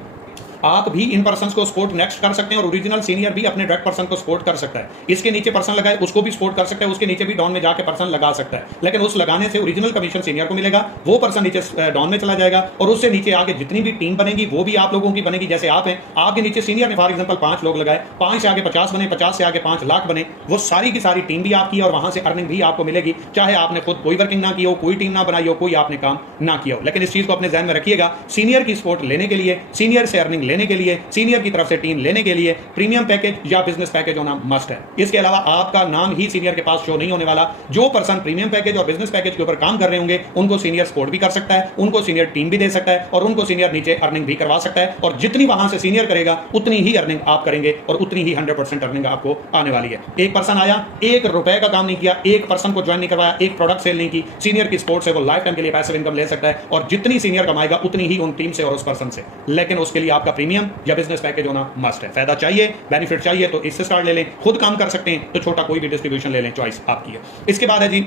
आप भी इन पर्सन को सपोर्ट नेक्स्ट कर सकते हैं और ओरिजिनल सीनियर भी अपने डायरेक्ट पर्सन को सपोर्ट कर सकता है। इसके नीचे पर्सन लगाए उसको भी सपोर्ट कर सकता है, उसके नीचे भी डाउन में जाके पर्सन लगा सकता है, लेकिन उस लगाने से ओरिजिनल कमीशन सीनियर को मिलेगा, वो पर्सन नीचे डाउन में चला जाएगा और उससे नीचे आगे जितनी भी टीम बनेगी वो भी आप लोगों की बनेगी। जैसे आप हैं, आपके नीचे सीनियर ने फॉर एग्जांपल 5 लोग लगाए, 5 से आगे 50 बने, 50 से आगे 5 लाख बने, वो सारी की सारी टीम भी आपकी और वहां से अर्निंग भी आपको मिलेगी, चाहे आपने खुद कोई वर्किंग ना की हो, कोई टीम ना बनाई हो, कोई आपने काम ना किया हो। लेकिन इस चीज को अपने ध्यान में रखिएगा, सीनियर की सपोर्ट लेने के लिए, सीनियर से अर्निंग लेने के लिए, सीनियर की तरफ से टीम लेने के लिए प्रीमियम पैकेज या बिजनेस पैकेज होना मस्ट है। इसके अलावा आपका नाम ही सीनियर के पास शो नहीं होने वाला। जो पर्सन प्रीमियम पैकेज और बिजनेस पैकेज के ऊपर काम कर रहे होंगे उनको सीनियर सपोर्ट भी कर सकता है, उनको सीनियर टीम भी दे सकता है और उनको सीनियर नीचे अर्निंग भी करवा सकता है। और जितनी वहां से सीनियर करेगा उतनी ही अर्निंग आप करेंगे और उतनी ही 100% अर्निंग आपको आने वाली है। एक पर्सन आया, 1 रुपए का काम नहीं किया, एक पर्सन को ज्वाइन नहीं करवाया, एक प्रोडक्ट सेल नहीं की, सीनियर की सपोर्ट से वो लाइफ टाइम के लिए पैसिव इनकम ले सकता है और जितनी सीनियर कमाएगा उतनी ही उन टीम से और उस पर्सन से। लेकिन उसके लिए आपका प्रीमियम या बिजनेस पैकेज होना मस्ट है। फायदा चाहिए, बेनिफिट चाहिए तो इससे स्टार्ट ले लें। खुद काम कर सकते हैं तो छोटा कोई भी डिस्ट्रीब्यूशन ले लें, चॉइस आपकी है। इसके बाद है जी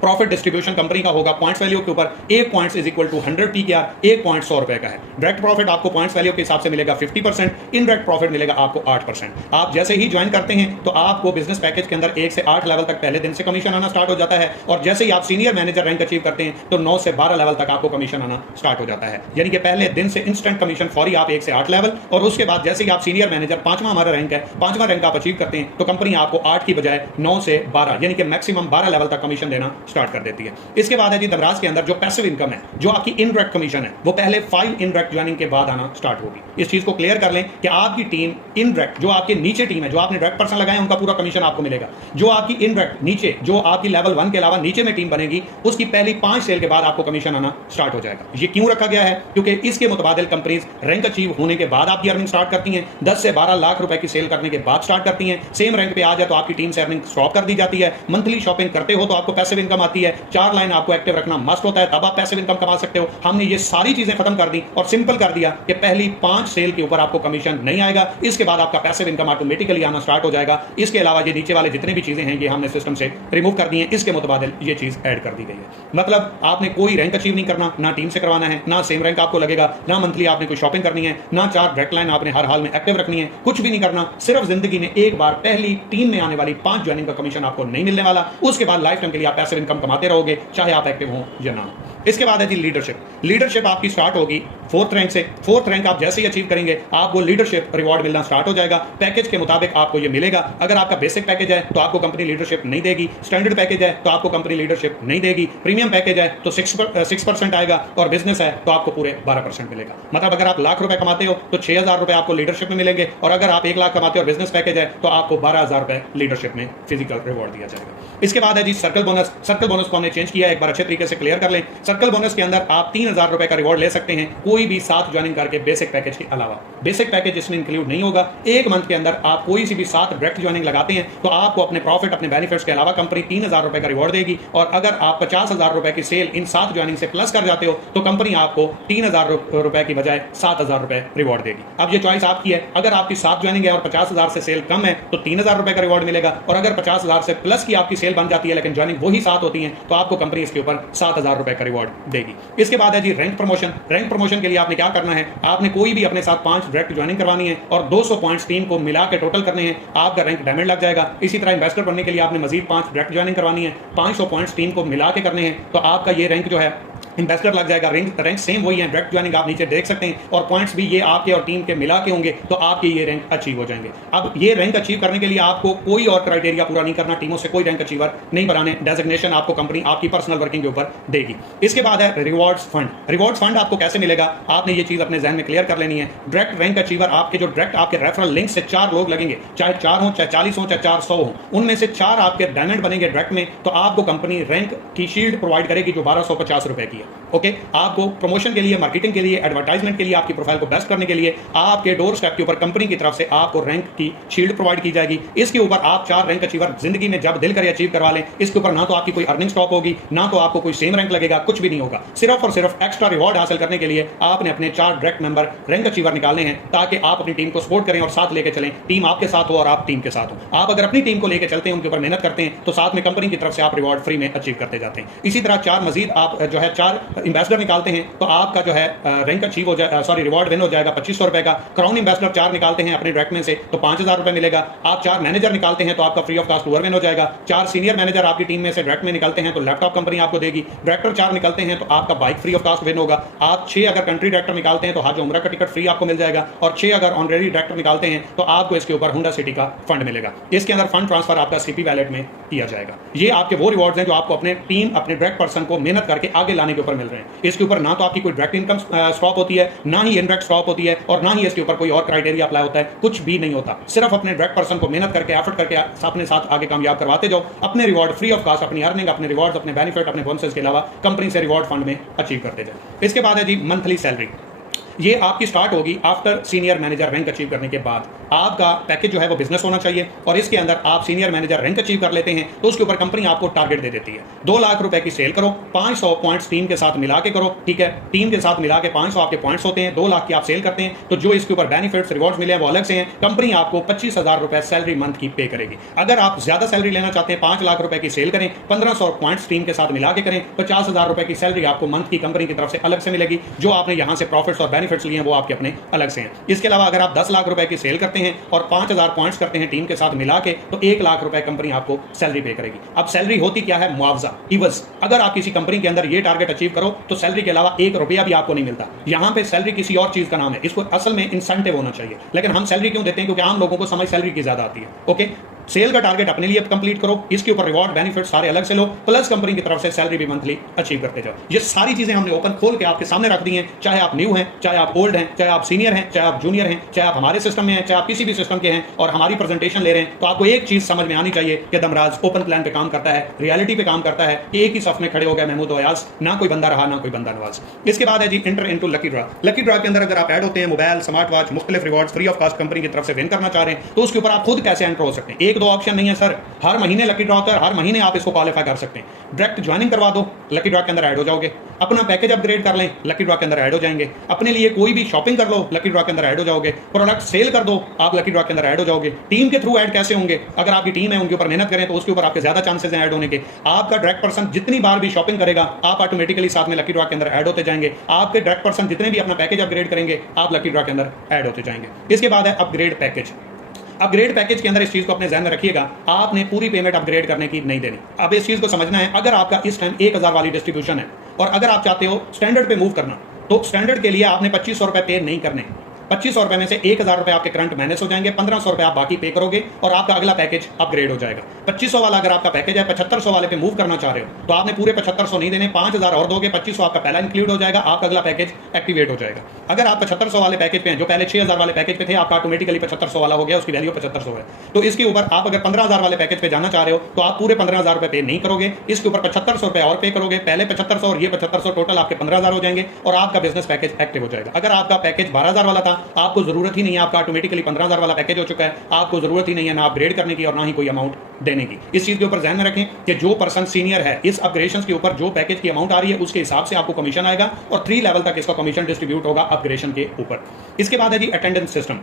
प्रॉफिट डिस्ट्रीब्यूशन कंपनी का होगा पॉइंट्स वैल्यू के ऊपर 1 points is equal to 100 PKR, 1 point 100 रुपए का है। डायरेक्ट प्रॉफिट आपको पॉइंट्स वैल्यू के हिसाब से मिलेगा 50%, इनडायरेक्ट प्रॉफिट मिलेगा आपको 8%। आप जैसे ही ज्वाइन करते हैं तो आपको बिजनेस पैकेज के अंदर 1 से 8 लेवल तक पहले दिन से कमीशन आना स्टार्ट हो जाता है, और जैसे ही आप सीनियर मैनेजर रैंक अचीव करते हैं तो 9 से 12 लेवल तक आपको कमीशन आना स्टार्ट हो जाता है। यानी कि पहले दिन से इंस्टेंट कमीशन फौरी आप 1 से 8 लेवल, और उसके बाद जैसे ही आप सीनियर मैनेजर, 5वां हमारा रैंक है, 5वां रैंक आप अचीव करते हैं तो कंपनी आपको 8 की बजाय 9 से 12 यानी कि मैक्सिमम 12 लेवल तक कमीशन देना स्टार्ट कर देती है। इसके बाद है जी दमराज के अंदर जो पैसिव इनकम है, जो आपकी इनडायरेक्ट कमीशन है, वो पहले 5 इनडायरेक्ट ज्वाइनिंग के बाद आना स्टार्ट होगी। इस चीज को क्लियर कर लें कि आपकी टीम इनडायरेक्ट, जो आपके नीचे टीम है, जो आपने डायरेक्ट पर्सन लगाए उनका पूरा कमीशन आपको मिलेगा। जो आपकी इनडायरेक्ट नीचे, जो आपकी लेवल 1 के अलावा नीचे में टीम बनेगी, उसकी पहली 5 सेल के बाद आपको कमीशन आना स्टार्ट हो जाएगा। ये क्यों रखा गया है? क्योंकि इसके मुताबिक कंपनीज रैंक अचीव होने के बाद आपकी अर्निंग स्टार्ट करती हैं, 10 से 12 लाख रुपए की सेल करने के बाद स्टार्ट करती हैं। सेम रैंक पे आ जाए तो आपकी टीम से अर्निंग स्टॉप कर दी जाती है। मंथली शॉपिंग करते हो तो आपको पैसिव इनकम आती है। 4 लाइन आपको एक्टिव रखना मस्ट होता है, तब आप पैसिव इनकम कमा सकते हो। हमने ये सारी चीजें खत्म कर दी और सिंपल कर दिया कि पहली 5 सेल के ऊपर आपको कमीशन नहीं आएगा, इसके बाद आपका पैसिव इनकम ऑटोमेटिकली आना स्टार्ट हो जाएगा। इसके अलावा ये नीचे वाले जितने भी चीजें हैं ये हमने सिस्टम से रिमूव कर दी हैं, इसके मुताबिक ये चीज ऐड कर दी गई है। मतलब आपने कोई रैंक अचीव नहीं करना, ना टीम से करवाना है, ना सेम रैंक आपको लगेगा, ना मंथली आपने कोई शॉपिंग करनी है, ना 4 डायरेक्ट लाइन आपने हर हाल में एक्टिव रखनी है, कुछ भी नहीं करना। सिर्फ जिंदगी में एक बार पहली टीम में आने वाली 5 ज्वाइनिंग का कमीशन आपको नहीं मिलने वाला, उसके बाद लाइफ टाइम के लिए आप पैसिव इनकम कमाते रहोगे, चाहे आप एक्टिव हो या ना हो। इसके बाद है जी लीडरशिप। लीडरशिप आपकी स्टार्ट होगी 4th रैंक से। 4th रैंक आप जैसे ही अचीव करेंगे आपको लीडरशिप रिवॉर्ड मिलना स्टार्ट हो जाएगा। पैकेज के मुताबिक आपको ये मिलेगा। अगर आपका बेसिक पैकेज है तो आपको कंपनी लीडरशिप नहीं देगी, स्टैंडर्ड पैकेज है तो आपको कंपनी लीडरशिप नहीं देगी, प्रीमियम पैकेज है तो 6% आएगा, और बिजनेस है तो आपको पूरे 12% मिलेगा। मतलब अगर आप लाख रुपए कमाते हो तो 6,000 रुपए आपको लीडरशिप में मिलेंगे, और अगर आप 1 लाख कमाते हो और बिजनेस पैकेज है तो आपको 12,000 रुपए लीडरशिप में फिजिकल रिवॉर्ड दिया जाएगा। इसके बाद है जी सर्कल बोनस। सर्कल बोनस को हमने चेंज किया है, एक बार अच्छे तरीके से क्लियर कर लें। सर्कल बोनस के अंदर आप 3,000 रुपए का रिवॉर्ड ले सकते हैं, कोई भी 7 ज्वाइनिंग करके बेसिक पैकेज के अलावा। बेसिक पैकेज इसमें इंक्लूड नहीं होगा। 1 मंथ के अंदर आप कोई सी भी 7 डायरेक्ट ज्वाइनिंग लगाते हैं तो आपको अपने प्रॉफिट, अपने बेनिफिट्स के अलावा कंपनी 3,000 रुपए का रिवॉर्ड देगी, और अगर आप 50,000 रुपए की सेल इन 7 ज्वाइनिंग से प्लस कर जाते हो तो कंपनी आपको 3,000 रुपए की बजाय 7,000 रुपए रिवॉर्ड देगी। अब ये चॉइस आपकी है। अगर आपकी 7 ज्वाइनिंग है और 50,000 से सेल कम है तो 3,000 रुपए का रिवॉर्ड मिलेगा, और अगर 50,000 से प्लस की आपकी सेल बन जाती है लेकिन ज्वाइनिंग वही 7 होती है तो आपको कंपनी इसके ऊपर 7,000 रुपए का रिवॉर्ड देगी। इसके बाद है जी रैंक प्रमोशन। रैंक प्रमोशन के लिए आपने क्या करना है? आपने कोई भी अपने साथ 5 डायरेक्ट ज्वाइनिंग करवानी है और 200 पॉइंट्स टीम को मिला के टोटल करने हैं, आपका रैंक डायमंड लग जाएगा। इसी तरह इन्वेस्टर बनने के लिए आपने मजीद 5 डायरेक्ट ज्वाइनिंग करवानी है, 500 पॉइंट्स टीम को मिला के करने हैं, तो आपका ये रैंक जो है इन्वेस्टर लग जाएगा। रैंक सेम वही है, डायरेक्ट ज्वाइनिंग आप नीचे देख सकते हैं, और पॉइंट्स भी ये आपके और टीम के मिला के होंगे तो आपके ये रैंक अचीव हो जाएंगे। अब ये रैंक अचीव करने के लिए आपको कोई और क्राइटेरिया पूरा नहीं करना, टीमों से कोई रैंक अचीवर नहीं बनाने, डेजिग्नेशन आपको कंपनी आपकी पर्सनल वर्किंग के ऊपर देगी। इसके बाद है रिवॉर्ड्स फंड। रिवॉर्ड्स फंड आपको कैसे मिलेगा आपने ये चीज अपने जहन में क्लियर कर लेनी है। डायरेक्ट रैंक अचीवर आपके जो डायरेक्ट आपके रेफरल लिंक से 4 लोग लगेंगे, चाहे 4 हो, चाहे 40 हो, चाहे 400 हो, उनमें से 4 आपके डायमंड बनेंगे डायरेक्ट में, तो आपको कंपनी रैंक की शील्ड प्रोवाइड करेगी जो 1250 रुपए की है। ओके, आपको प्रमोशन के लिए, मार्केटिंग के लिए, एडवर्टाइजमेंट के लिए, आपकी प्रोफाइल को बेस्ट करने के लिए आपके डोर स्टेप के ऊपर कंपनी की तरफ से आपको रैंक की शील्ड प्रोवाइड की जाएगी। इसके ऊपर आप 4 रैंक अचीवर जिंदगी में जब दिल करे अचीव करवा लें, इसके ऊपर ना तो आपकी कोई अर्निंग स्टॉप होगी, ना तो आपको कोई सेम रैंक लगेगा, कुछ भी नहीं होगा। सिर्फ और सिर्फ एक्स्ट्रा रिवॉर्ड हासिल करने के लिए आपने अपने 4 डायरेक्ट मेंबर रैंक अचीवर निकालने हैं, ताकि आप अपनी टीम को सपोर्ट करें और साथ लेके चलें। टीम आपके साथ हो और आप टीम के साथ हो। आप अगर अपनी टीम को लेकर चलते हैं, उनके ऊपर मेहनत करते हैं, तो साथ में कंपनी की तरफ से आप रिवॉर्ड फ्री में अचीव करते जाते हैं। इसी तरह 4 मजीद आप जो है 4 एम्बेसडर निकालते हैं तो आपका जो है रैंक अचीव हो जाए, सॉरी रिवॉर्ड विन हो जाएगा 2500 रुपए का। क्राउन एम्बेसडर 4 निकालते हैं अपने डायरेक्ट में से तो 5,000 रुपए मिलेगा। आप 4 मैनेजर निकालते हैं तो आपका free of cost tour win हो जाएगा। 4 सीनियर मैनेजर आपकी टीम में से डायरेक्ट में निकलते हैं तो लैपटॉप कंपनी आपको देगी। डायरेक्टर 4 निकलते हैं तो आपका bike free of cost win होगा। आप 6 अगर कंट्री डायरेक्टर निकालते हैं तो हज उम्रा का टिकट फ्री आपको मिल जाएगा, और 6 अगर ऑनरेडी डायरेक्टर निकालते हैं तो आपको इसके ऊपर होंडा सिटी का फंड मिलेगा। इसके अंदर फंड ट्रांसफर आपका सीपी वैलेट में किया जाएगा। ये आपके वो रिवॉर्ड्स हैं जो आपको अपने टीम, अपने डायरेक्ट पर्सन को मेहनत करके आगे लाने के ऊपर मिल रहे हैं। इसके ऊपर ना तो आपकी कोई डायरेक्ट इनकम स्टॉप होती है, ना ही इनडायरेक्ट स्टॉप होती है, और ना ही इसके ऊपर कोई और क्राइटेरिया अप्लाई होता है, कुछ भी नहीं होता। सिर्फ अपने डायरेक्ट पर्सन को मेहनत करके, एफर्ट करके अपने साथ आगे कामयाब करवाते जाओ। अपने रिवॉर्ड फ्री ऑफ कास्ट, अपनी अर्निंग, अपने रिवॉर्ड्स, अपने बेनिफिट, अपने बोनसेस के अलावा कंपनी से रिवॉर्ड फंड में अचीव करते जाए। इसके बाद है जी मंथली सैलरी। ये आपकी स्टार्ट होगी after senior manager rank achieve करने के बाद। आपका पैकेज जो है वो बिजनेस होना चाहिए और इसके अंदर आप सीनियर मैनेजर रैंक अचीव कर लेते हैं तो उसके ऊपर कंपनी आपको टारगेट दे देती है 2 लाख रुपए की सेल करो, 500 पॉइंट्स टीम के साथ मिला के करो, ठीक है, टीम के साथ मिला के 500 आपके पॉइंट्स होते हैं, 2 लाख की आप सेल करते हैं तो जो इसके ऊपर बेनिफिट्स रिवॉर्ड्स मिले हैं वो अलग से हैं। कंपनी आपको 25,000 रुपए सैलरी मंथ की पे करेगी। अगर आप ज्यादा सैलरी लेना चाहते हैं, 5 लाख रुपए की सेल करें, 1500 पॉइंट्स टीम के साथ मिला के करें, 50,000 रुपए की सैलरी आपको मंथ की कंपनी की तरफ से अलग से मिलेगी। जो आपने यहां से प्रॉफिट्स और बेनिफिट्स लिए हैं वो आपके अपने अलग से हैं। इसके अलावा अगर आप 10 लाख रुपए की सेल करते हैं और 5,000 पॉइंट्स करते हैं टीम के साथ मिला के तो 1 लाख रुपए कंपनी आपको सैलरी पे करेगी। अब सैलरी होती क्या है? मुआवजा, इवज। अगर आप किसी कंपनी के अंदर ये टारगेट अचीव करो तो सैलरी के अलावा 1 रुपया भी आपको नहीं मिलता। यहां पे सैलरी किसी और चीज का नाम है, इसको असल में इंसेंटिव होना चाहिए, लेकिन हम सैलरी क्यों देते हैं? क्योंकि आम लोगों को समझ सैलरी की ज्यादा आती है। ओके, सेल का टारगेट अपने लिए कंप्लीट करो, इसके ऊपर रिवॉर्ड बेनिफिट सारे अलग से लो, प्लस कंपनी की तरफ से सैलरी भी मंथली अचीव करते जाओ। ये सारी चीजें हमने ओपन खोल के आपके सामने रख दी हैं, चाहे आप न्यू हैं, चाहे आप ओल्ड हैं, चाहे आप सीनियर हैं, चाहे आप जूनियर हैं, चाहे आप हमारे सिस्टम में हैं, चाहे आप किसी भी सिस्टम के हैं और हमारी प्रेजेंटेशन ले रहे हैं, तो आपको एक चीज समझ में आनी चाहिए कि दमराज ओपन प्लान पे काम करता है, रियलिटी पे काम करता है। एक ही सफ में खड़े हो गए महमूद अयाज, ना कोई बंदा रहा ना कोई बंदा नवाज। इसके बाद है जी enter into lucky draw. Lucky draw के अंदर अगर आप ऐड होते हैं, मोबाइल, स्मार्ट वॉच, मुख्तलिफ rewards free of cost company की तरफ से विन करना चाह रहे हैं तो उसके ऊपर आप खुद कैसे एंटर हो सकते हैं? 1-2 ऑप्शन नहीं है सर, हर महीने लकी ड्रॉ होता है, हर महीने आप इसको क्वालिफाई कर सकते हैं। डायरेक्ट ज्वाइनिंग करवा दो, लकी ड्रॉ के अंदर ऐड हो जाओगे। अपना पैकेज अपग्रेड कर लें, लकी ड्रॉ के अंदर ऐड हो जाएंगे। अपने लिए कोई भी शॉपिंग कर लो, लकी ड्रॉ के अंदर ऐड हो जाओगे। प्रोडक्ट सेल कर दो, आप लकी ड्रॉ के अंदर ऐड हो जाओगे। टीम के थ्रू ऐड कैसे होंगे? अगर आपकी टीम है उनके ऊपर मेहनत करें तो उसके ऊपर आपके ज्यादा चांसेस हैं ऐड होने के। आपका डायरेक्ट पर्सन जितनी बार भी शॉपिंग करेगा आप ऑटोमेटिकली साथ में लकी ड्रॉ के अंदर ऐड होते जाएंगे। आपके डायरेक्ट पर्सन जितने भी अपना पैकेज अपग्रेड करेंगे आप लकी ड्रॉ के अंदर ऐड होते जाएंगे। इसके बाद है अपग्रेड पैकेज। अपग्रेड पैकेज के अंदर इस चीज को अपने ध्यान में रखिएगा, आपने पूरी पेमेंट अपग्रेड करने की नहीं देनी। अब इस चीज को समझना है, अगर आपका इस टाइम 1000 वाली डिस्ट्रीब्यूशन है और अगर आप चाहते हो स्टैंडर्ड पे मूव करना तो स्टैंडर्ड के लिए आपने 2500 रुपए पे नहीं करने। 2500 रुपए में से 1000 रुपए आपके करंट मैनेज हो जाएंगे, 1500 रुपए आप बाकी पे करोगे और आपका अगला पैकेज अपग्रेड हो जाएगा। 2500 वाला अगर आपका पैकेज है, 7500 वाले पे मूव करना चाह रहे हो तो आपने पूरे 7500 नहीं देने, 5000 और दोगे, 2500 आपका पहला इंक्लूड हो जाएगा, आपका अगला पैकेज एक्टिवेट हो जाएगा। अगर आप 7500 वाले पैकेज पे हैं, जो पहले 6000 वाले पैकेज पे थे, आपका ऑटोमेटिकली 7500 वाला हो गया, उसकी वैल्यू 7500 है। तो इसके ऊपर आप अगर 15000 वाले पैकेज पे जाना चाह रहे हो तो आप पूरे 15000 रुपए पे नहीं करोगे, इसके ऊपर 7500 रुपए और पे करोगे। पहले 7500 और ये 7500 टोटल आपके 15000 हो जाएंगे और आपका बिजनेस पैकेज एक्टिव हो जाएगा। अगर आपका पैकेज 12000 वाला था, आपको जरूरत ही नहीं है, आपका ऑटोमेटिकली 15000 वाला पैकेज हो चुका है, आपको जरूरत ही नहीं है ना अपग्रेड करने की और ना ही कोई अमाउंट देने की। इस चीज के ऊपर ध्यान में रखें कि जो पर्सन सीनियर है, इस अपग्रेडेशन के ऊपर जो पैकेज की अमाउंट आ रही है उसके हिसाब से आपको कमीशन आएगा और 3 लेवल तक इसका कमीशन डिस्ट्रीब्यूट होगा अपग्रेडेशन के ऊपर। इसके बाद है जी अटेंडेंस सिस्टम।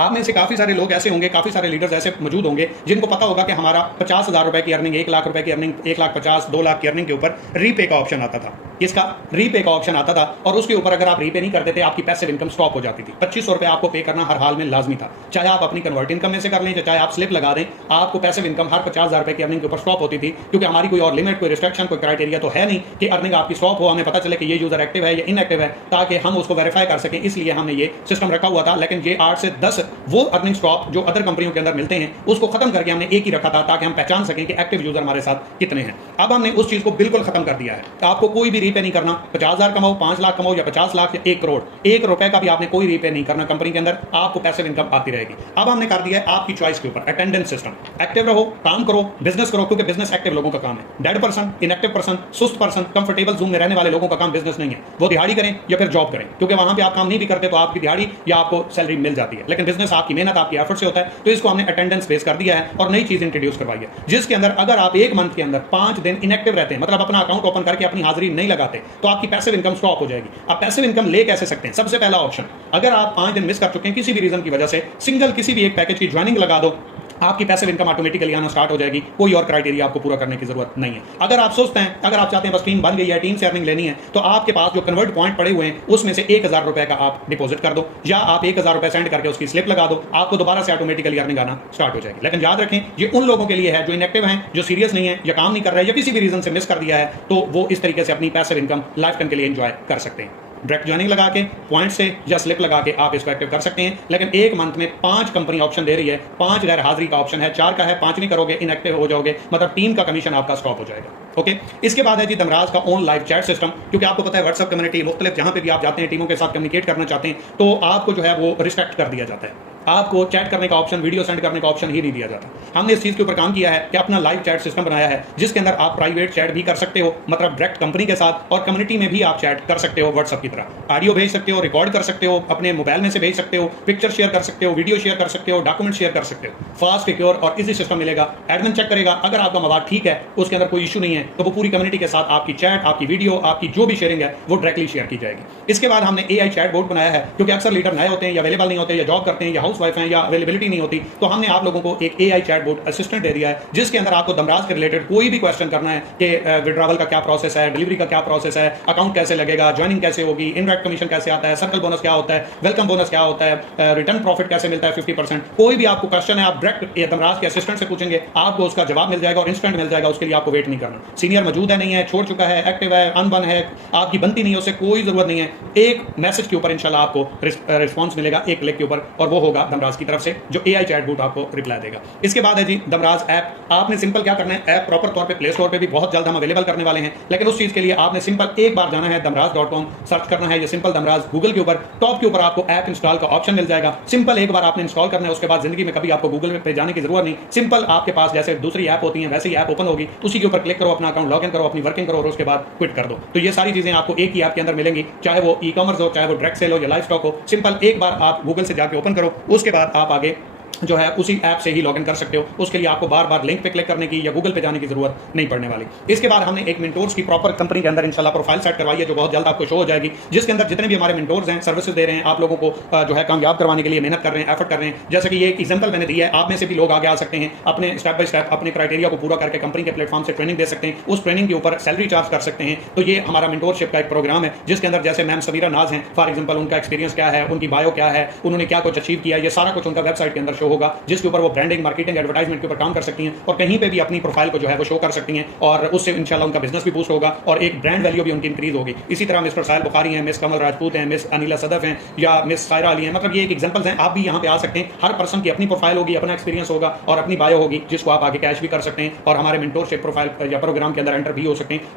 आप में से काफी सारे लोग ऐसे होंगे, काफी सारे लीडर्स ऐसे मौजूद होंगे जिनको पता होगा कि हमारा 50,000 रुपए की अर्निंग, 1 लाख रुपए की अर्निंग, 1,50,000, 2 लाख की अर्निंग के ऊपर रीपे का ऑप्शन आता था। इसका रीपे का ऑप्शन आता था और उसके ऊपर अगर आप रीपे नहीं करते थे आपकी पैसिव इनकम स्टॉप हो जाती थी। 2500 रुपए आपको पे करना हर हाल में लाजमी था, चाहे आप अपनी कन्वर्ट इनकम में से कर लें, चाहे आप स्लिप लगा दें, आपको पैसिव इनकम हर 50,000 रुपए की अर्निंग के ऊपर स्टॉप होती थी। क्योंकि हमारी कोई और लिमिट, कोई रिस्ट्रिक्शन, कोई क्राइटेरिया तो है नहीं कि अर्निंग आपकी स्टॉप हो, हमें पता चले कि ये यूजर एक्टिव है या इनएक्टिव है, ताकि हम उसको वेरीफाई कर सकें, इसलिए हमने ये सिस्टम रखा हुआ था। लेकिन ये 8 से 10 वो अर्निंग स्टॉप जो अदर कंपनियों के अंदर मिलते हैं उसको खत्म करके हमने एक ही रखा था ताकि हम पहचान सकें कि एक्टिव यूजर हमारे साथ कितने हैं। अब हमने उस चीज को बिल्कुल खत्म कर दिया है, आपको कोई भी रीपे नहीं करना। 50,000 कमाओ, 5 लाख कमाओ या 50 लाख या 1 करोड़, 1 रुपए का भी आपने कोई रीपे नहीं करना कंपनी के अंदर, आपको पैसिव इनकम आती रहेगी। अब हमने कर दिया है आपकी चॉइस के ऊपर अटेंडेंस सिस्टम। एक्टिव रहो, काम करो, बिजनेस करो, क्योंकि बिजनेस एक्टिव लोगों का काम है। डेड पर्सन, इनएक्टिव पर्सन, सुस्त पर्सन, कंफर्टेबल जोन में रहने वाले लोगों का काम बिजनेस नहीं है। वो दिहाड़ी करें या फिर जॉब करें, क्योंकि वहां पे आप काम नहीं भी करते तो आपकी दिहाड़ी या आपको सैलरी मिल जाती है। लेकिन बिजनेस आपकी मेहनत, आपकी एफर्ट से होता है, तो इसको हमने अटेंडेंस बेस कर दिया है और नई चीज इंट्रोड्यूस करवाई है, जिसके अंदर अगर आप 1 मंथ के अंदर 5 दिन इनएक्टिव रहते हैं, मतलब अपना अकाउंट ओपन करके अपनी हाजिरी नहीं लगाते, तो आपकी पैसिव इनकम स्टॉप हो जाएगी। आप पैसिव इनकम ले कैसे सकते हैं? सबसे पहला ऑप्शन, अगर आप 5 दिन मिस कर चुके हैं किसी भी रीजन की वजह से, सिंगल किसी भी एक पैकेज की ज्वाइनिंग लगा दो, आपकी पैसिव इनकम ऑटोमेटिकली आना स्टार्ट हो जाएगी। कोई और क्राइटेरिया आपको पूरा करने की जरूरत नहीं है। अगर आप सोचते हैं, अगर आप चाहते हैं बस टीम बन गई है, टीम से अर्निंग लेनी है, तो आपके पास जो कन्वर्ट पॉइंट पड़े हुए हैं उसमें से 1000 रुपए का आप डिपॉजिट कर दो या आप 1000 रुपए सेंड करके उसकी स्लिप लगा दो, आपको दोबारा से ऑटोमेटिकली अर्निंग आना स्टार्ट हो जाएगी। लेकिन याद रखें, ये उन लोगों के लिए है जो इनएक्टिव हैं, जो सीरियस नहीं है या काम नहीं कर रहे हैं या किसी भी रीजन से मिस कर दिया है, तो वो इस तरीके से अपनी पैसिव इनकम लाइफ टाइम के लिए एंजॉय कर सकते हैं। डायरेक्ट ज्वाइनिंग लगा के, पॉइंट से या स्लिप लगा के आप इसको एक्टिव कर सकते हैं। लेकिन 1 मंथ में 5 कंपनी ऑप्शन दे रही है, 5 गैर हाजिरी का ऑप्शन है, 4 का है, 5 नहीं करोगे इनएक्टिव हो जाओगे, मतलब टीम का कमीशन आपका स्टॉप हो जाएगा। ओके, इसके बाद है जी दमराज का ऑन लाइव चैट सिस्टम। क्योंकि आपको पता है व्हाट्सएप कम्युनिटी मुख्तलिफ जहां पे भी आप जाते हैं टीमों के साथ कम्युनिकेट करना चाहते हैं तो आपको जो है वो रिस्ट्रिक्ट कर दिया जाता है। आपको चैट करने का ऑप्शन, वीडियो सेंड करने का ऑप्शन ही नहीं दिया जाता। हमने इस चीज़ के ऊपर काम किया है कि अपना लाइव चैट सिस्टम बनाया है, जिसके अंदर आप प्राइवेट चैट भी कर सकते हो, मतलब डायरेक्ट कंपनी के साथ, और कम्युनिटी में भी आप चैट कर सकते हो व्हाट्सएप की तरह। ऑडियो भेज सकते हो, रिकॉर्ड कर सकते हो, अपने मोबाइल में से भेज सकते हो, पिक्चर शेयर कर सकते हो, वीडियो शेयर कर सकते हो, डॉक्यूमेंट शेयर कर सकते हो। फास्ट, सिक्योर और इजी सिस्टम मिलेगा। एडमिन चेक करेगा, अगर आपका मवाद ठीक है, उसके अंदर कोई इशू नहीं है, तो वो पूरी कम्युनिटी के साथ आपकी चैट, आपकी वीडियो, आपकी जो भी शेयरिंग है वो डायरेक्टली शेयर की जाएगी। इसके बाद हमने AI चैट बोट बनाया है, क्योंकि अक्सर लीडर नए होते हैं या अवेलेबल नहीं होते, या जॉब करते हैं, या हाउस वाइफ हैं, या अवेलेबिलिटी नहीं होती, तो हमने आप लोगों को एक AI चैट बोट असिस्टेंट दे दिया है, जिसके अंदर आपको दमराज के रिलेटेड कोई भी क्वेश्चन करना है कि विड्रॉवल का क्या प्रोसेस है, डिलीवरी का क्या प्रोसेस है, अकाउंट कैसे लगेगा, ज्वाइनिंग कैसे होगी, इनडायरेक्ट कमीशन कैसे आता है, सर्कल बोनस क्या होता है, वेलकम बोनस क्या होता है, रिटर्न प्रॉफिट कैसे मिलता है 50%, कोई भी आपको क्वेश्चन है आप डायरेक्ट दमराज के असिस्टेंट से पूछेंगे, आपको उसका जवाब मिल जाएगा और इंस्टेंट मिल जाएगा। उसके लिए आपको वेट नहीं करना। सीनियर मौजूद है, नहीं है, छोड़ चुका है, एक्टिव है, अनबन है, आपकी बनती नहीं है, उससे कोई जरूरत नहीं है। एक मैसेज के ऊपर इंशाल्लाह आपको रिस्पॉन्स मिलेगा, एक क्लिक के ऊपर, और वो होगा दमराज की तरफ से, जो AI चैट बॉट आपको रिप्लाई देगा। इसके बाद है जी दमराज ऐप। आपने सिंपल क्या करना है, ऐप प्रॉपर तौर पे प्ले स्टोर पे भी बहुत जल्द हम अवेलेबल करने वाले हैं, लेकिन उस चीज के लिए आपने सिंपल एक बार जाना है damraz.com, सर्च करना है ये सिंपल दमराज गूगल के ऊपर, टॉप के ऊपर आपको ऐप इंस्टॉल का ऑप्शन मिल जाएगा। सिंपल एक बार आपने इंस्टॉल करना है, उसके बाद जिंदगी में कभी आपको गूगल पे जाने की जरूरत नहीं। सिंपल आपके पास जैसे दूसरी ऐप होती है वैसे ही ऐप ओपन होगी, उसी के ऊपर क्लिक करो, अपना अकाउंट लॉगिन करो, अपनी वर्किंग करो और उसके बाद क्विट कर दो। तो ये सारी चीजें आपको एक ही ऐप के अंदर मिलेंगी, चाहे वो ई-कॉमर्स हो, चाहे वो डायरेक्ट सेल हो या लाइव स्टॉक हो। सिंपल एक बार आप गूगल से जाके ओपन करो, उसके बाद आप आगे जो है उसी ऐप से ही लॉगिन कर सकते हो। उसके लिए आपको बार बार लिंक पे क्लिक करने की या गूगल पे जाने की जरूरत नहीं पड़ने वाली। इसके बाद हमने एक मेंटोर्स की प्रॉपर कंपनी के अंदर इंशाल्लाह प्रोफाइल सेट करवाई है, जो बहुत जल्द आपको शो हो जाएगी, जिसके अंदर जितने भी हमारे मेंटोर्स हैं, सर्विसेज दे रहे हैं, आप लोगों को जो है कामयाब करवाने के लिए मेहनत कर रहे हैं, एफर्ट कर रहे हैं। जैसे कि ये एक एग्जाम्पल मैंने दिया है, आप में से भी लोग आगे आ सकते हैं, अपने स्टेप बाय स्टेप अपने क्राइटेरिया को पूरा करके कंपनी के प्लेटफॉर्म से ट्रेनिंग दे सकते हैं, उस ट्रेनिंग के ऊपर सैलरी चार्ज कर सकते हैं। तो ये हमारा मेंटोरशिप का एक प्रोग्राम है, जिसके अंदर जैसे मैम समीरा नाज हैं, फॉर एग्जाम्पल, उनका एक्सपीरियंस क्या है, उनकी बायो क्या है, उन्होंने क्या कुछ अचीव किया, ये सारा कुछ उनका वेबसाइट के अंदर शो होगा, जिसके ऊपर वो ब्रांडिंग, मार्केटिंग, एडवर्टाइजमेंट के ऊपर काम कर सकती हैं, और कहीं पे भी अपनी प्रोफाइल को जो है वो शो कर सकती हैं, और उससे इंशाल्लाह उनका बिजनेस भी बूस्ट होगा और एक ब्रांड वैल्यू भी उनकी इंक्रीज होगी। इसी तरह मिस्टर साहिल बुखारी हैं, मिस कमल राजपूत हैं, मिस अनिला सदफ हैं, या मिस सायरा अली हैं, मतलब ये एक एग्जांपल्स हैं। आप भी यहाँ पे आ सकते हैं। हर पर्सन की अपनी प्रोफाइल होगी, अपना एक्सपीरियंस होगा और अपनी बायो होगी, जिसको आप आगे कैश भी कर सकते हैं और हमारे मेंटोरशिप प्रोफाइल या प्रोग्राम के अंदर एंटर भी हो सकते हैं।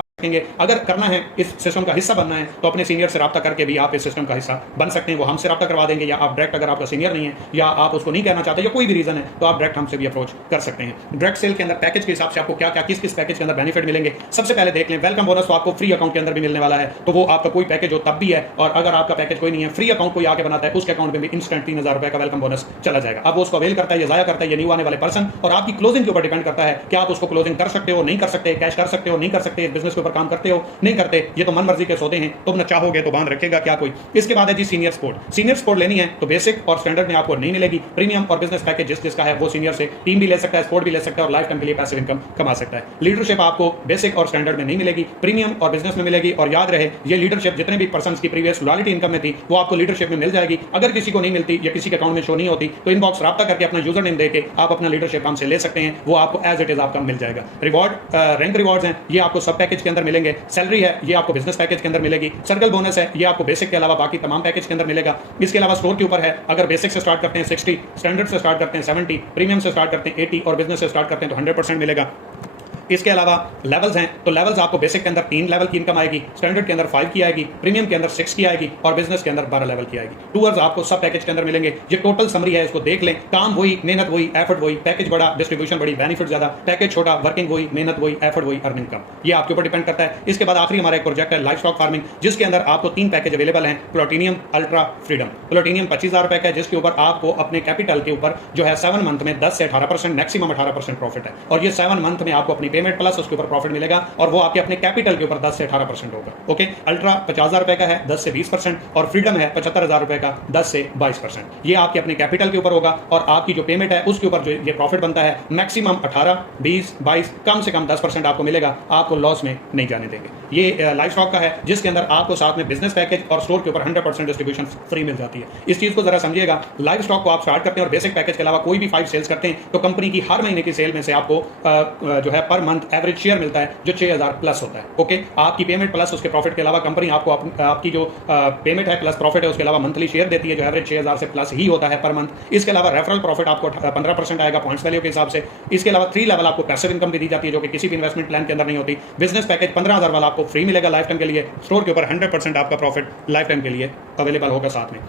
अगर करना है, इस सिस्टम का हिस्सा बनना है, तो अपने सीनियर से रब्ता करके भी आप इस सिस्टम का हिस्सा बन सकते हैं। वो हमसे रब्ता करवा देंगे, या आप डायरेक्ट, अगर आपका सीनियर नहीं है या आप उसको नहीं कहना चाहते या कोई भी रीजन है, तो आप डायरेक्ट हमसे भी अप्रोच कर सकते हैं। डायरेक्ट सेल के अंदर पैकेज के हिसाब से आपको क्या क्या किस किस पैकेज के अंदर बेनिफिट मिलेंगे, सबसे पहले देख लें। वेलकम बोनस तो आपको फ्री अकाउंट के अंदर भी मिलने वाला है, तो वो आपका कोई पैकेज हो तब भी है, और अगर आपका पैकेज कोई नहीं है, फ्री अकाउंट कोई आके बनाता है, उसके अकाउंट में भी इंस्टेंट 3000 रुपए का वेलकम बोनस चला जाएगा। अब वो उसको अवेल करता है या जाया करता है, ये न्यू आने वाले पर्सन, और आपकी क्लोजिंग के ऊपर डिपेंड करता है कि आप उसको क्लोजिंग कर सकते हो, नहीं कर सकते, कैश कर सकते हो, नहीं कर सकते, बिजनेस के ऊपर काम करते हो, नहीं करते, ये तो मन मर्जी के सौदे हैं, तुम न चाहोगे तो बांध रखेगा क्या कोई। इसके बाद है जी सीनियर सपोर्ट। सीनियर सपोर्ट लेनी है तो बेसिक और स्टैंडर्ड में आपको नहीं मिलेगी, प्रीमियम और बिजनेस पैकेज जिसका है वो सीनियर से टीम भी ले सकता है, सपोर्ट भी ले सकता है और लाइफ टाइम के लिए पैसिव इनकम कमा सकता है। लीडरशिप आपको बेसिक और स्टैंडर्ड में नहीं मिलेगी, प्रीमियम और बिजनेस में मिलेगी। और याद रहे, ये लीडरशिप जितने भी पर्सन की प्रीवियस लॉयल्टी इनकम में थी, वो आपको लीडरशिप में मिल जाएगी। अगर किसी को नहीं मिलती या किसी के अकाउंट में शो नहीं होती, तो इनबॉक्स रब्ता करके अपना यूजर नेम देके आप अपना लीडरशिप हमसे ले सकते हैं, वो आपको एज इट इज आपका मिल जाएगा। रिवॉर्ड रैंक रिवॉर्ड्स हैं, ये आपको सब पैकेज के अंदर मिलेंगे। सैलरी है, ये आपको बिजनेस पैकेज के अंदर मिलेगी। सर्कल बोनस है, ये आपको बेसिक के अलावा बाकी तमाम पैकेज के अंदर मिलेगा। इसके अलावा स्टोर के ऊपर है, अगर बेसिक से स्टार्ट करते हैं 60, स्टैंडर्ड से स्टार्ट करते हैं 70, प्रीमियम से स्टार्ट करते हैं 80 और बिजनेस से स्टार्ट करते हैं तो 100% मिलेगा। इसके अलावा लेवल्स हैं, तो लेवल्स आपको बेसिक के अंदर 3 लेवल की इनकम आएगी, स्टैंडर्ड के अंदर 5 की आएगी, प्रीमियम के अंदर 6 की आएगी और बिजनेस के अंदर 12 लेवल की आएगी। टूअर्स आपको सब पैकेज के अंदर मिलेंगे। ये टोटल समरी है, इसको देख लें। काम वही, मेहनत वही, एफर्ट वही, पैकेज बड़ा, डिस्ट्रीब्यूशन बड़ी, बेनिफिट ज्यादा, पैकेज छोटा, वर्किंग वही, मेहनत वही, एफर्ट वही, अर्निंग कम। ये आपके ऊपर डिपेंड करता है। इसके बाद आखिरी हमारा एक प्रोजेक्ट है लाइव स्टॉक फार्मिंग, जिसके अंदर आपको 3 पैकेज अवेलेबल हैं। Platinum, ultra, freedom. प्लैटिनियम 25,000 रुपए का है, जिसके ऊपर आपको अपने कैपिटल के ऊपर जो है 7 मंथ में 10 से 18%, मैक्सिमम 18% प्रॉफिट है। और ये 7 मंथ में आपको अपनी पेमेंट प्लस उसके ऊपर प्रॉफिट मिलेगा और वो आपके अपने कैपिटल के ऊपर 10 से 18% होगा। ओके, अल्ट्रा 50,000 रुपए का है, 10 से 20%, और फ्रीडम है 75,000 रुपए का, 10 से 22%। ये आपके अपने कैपिटल के ऊपर होगा और आपकी जो पेमेंट है उसके ऊपर जो ये प्रॉफिट बनता है मैक्सिमम 18, 20, 22, कम से कम 10% आपको मिलेगा। आपको लॉस में नहीं जाने देंगे। ये लाइव स्टॉक का है, जिसके अंदर आपको साथ में बिजनेस पैकेज और स्टोर के ऊपर 100% डिस्ट्रीब्यूशन फ्री मिल जाती है। इस चीज को जरा समझिएगा। लाइव स्टॉक को आप स्टार्ट करते हैं और बेसिक पैकेज के अलावा कोई भी 5 सेल्स करते हैं, तो कंपनी की हर महीने की सेल में से आपको जो है पर मंथ एवरेज शेयर मिलता है, जो 6,000 प्लस होता है। ओके, आपकी पेमेंट प्लस उसके प्रॉफिट के अलावा कंपनी आपको आपकी जो पेमेंट है प्लस प्रॉफिट है उसके अलावा मंथली शेयर देती है, जो एवरेज 6,000 से प्लस ही होता है पर मंथ। इसके अलावा रेफरल प्रॉफिट आपको 15% आएगा पॉइंट्स वैल्यू के हिसाब से। इसके अलावा 3 लेवल आपको पैसिव इनकम भी दी जाती है, जो कि किसी भी इन्वेस्टमेंट प्लान के अंदर नहीं होती। बिजनेस पैकेज 15,000 वाला आपको फ्री मिलेगा लाइफ टाइम के लिए। स्टोर के ऊपर 100% आपका प्रॉफिट लाइफ टाइम के लिए अवेलेबल होगा साथ में।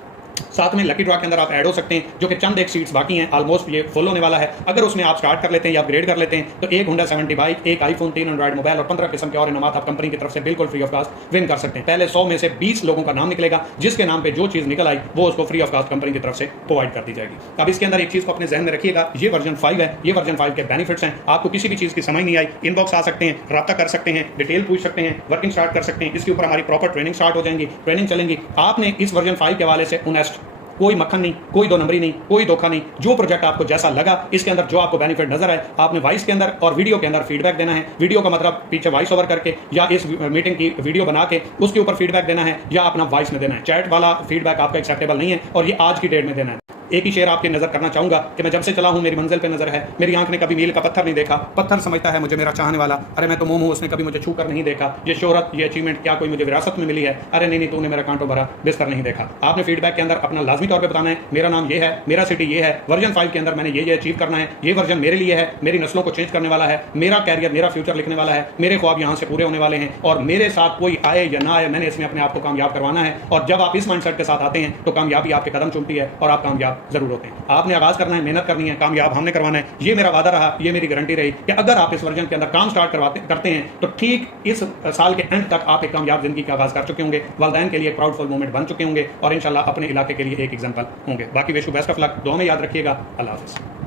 साथ में लकी ड्रॉ के अंदर आप ऐड हो सकते हैं, जो कि चंद एक सीट्स बाकी हैं, ऑलमोस्ट ये फुल होने वाला है। अगर उसमें आप स्टार्ट कर लेते हैं या अपग्रेड कर लेते हैं तो एक होंडा 70 बाइक, एक आईफोन, 3 एंड्रॉइड मोबाइल और 15 किस्म के और इनामात आप कंपनी की तरफ से बिल्कुल फ्री ऑफ कास्ट विन कर सकते हैं। पहले 100 में से 20 लोगों का नाम निकलेगा, जिसके नाम पे जो चीज निकल आई वो उसको फ्री ऑफ कास्ट कंपनी की तरफ से प्रोवाइड कर दी जाएगी। अब इसके अंदर एक चीज को अपने जहन में रखिएगा, ये वर्जन 5 है, ये वर्जन 5 के बेनिफिट्स हैं। आपको किसी भी चीज की समझ नहीं आई, इनबॉक्स आ सकते हैं, राब्ता कर सकते हैं, डिटेल पूछ सकते हैं, वर्किंग स्टार्ट कर सकते हैं। इसके ऊपर हमारी प्रॉपर ट्रेनिंग स्टार्ट हो जाएंगी, ट्रेनिंग चलेंगी। आपने इस वर्जन 5 के हवाले से ऑनेस्ट, कोई मक्खन नहीं, कोई दो नंबरी नहीं, कोई धोखा नहीं, जो प्रोजेक्ट आपको जैसा लगा, इसके अंदर जो आपको बेनिफिट नजर आए, आपने वॉइस के अंदर और वीडियो के अंदर फीडबैक देना है। वीडियो का मतलब पीछे वॉइस ओवर करके या इस मीटिंग की वीडियो बना के उसके ऊपर फीडबैक देना है, या अपना वॉइस में देना है। चैट वाला फीडबैक आपका एक्सेप्टेबल नहीं है और ये आज की डेट में देना है। एक ही शेर आपकी नजर करना चाहूंगा कि मैं जब से चला हूं मेरी मंजिल पे नजर है। मेरी आंख ने कभी मील का पत्थर नहीं देखा, पत्थर समझता है मुझे मेरा चाहने वाला। अरे मैं तो मोम हूं, उसने कभी मुझे छू कर नहीं देखा। ये शोहरत, ये अचीवमेंट क्या कोई मुझे विरासत में मिली है? अरे नहीं, तूने मेरा कांटों भरा बिस्तर नहीं देखा। आपने फीडबैक के अंदर अपना लाजमी तौर पर बताना है, मेरा नाम ये है, मेरा सिटी ये है, वर्जन 5 के अंदर मैंने ये अचीव करना है, ये वर्जन मेरे लिए है, मेरी नस्लों को चेंज करने वाला है, मेरा कैरियर, मेरा फ्यूचर लिखने वाला है, मेरे ख्वाब यहाँ से पूरे होने वाले हैं और मेरे साथ कोई आए या ना आए, मैंने इसमें अपने आप को कामयाब करवाना है। और जब आप इस माइंडसेट के साथ आते हैं तो कामयाबी आपके कदम चूमती है और आप कामयाब जरूर होते हैं। आपने आगाज करना है, मेहनत करनी है, कामयाब हमने करवाना है। ये मेरा वादा रहा, ये मेरी गारंटी रही कि अगर आप इस वर्जन के अंदर काम स्टार्ट करते हैं तो ठीक इस साल के एंड तक आप एक कामयाब जिंदगी का आगाज कर चुके होंगे, वालिदैन के लिए एक प्राउडफुल मोमेंट बन चुके होंगे और इंशाल्लाह अपने इलाके के लिए एक एग्जाम्पल होंगे। बाकी wish you best of luck, दुआ में याद रखिएगा। अल्लाह हाफिज़।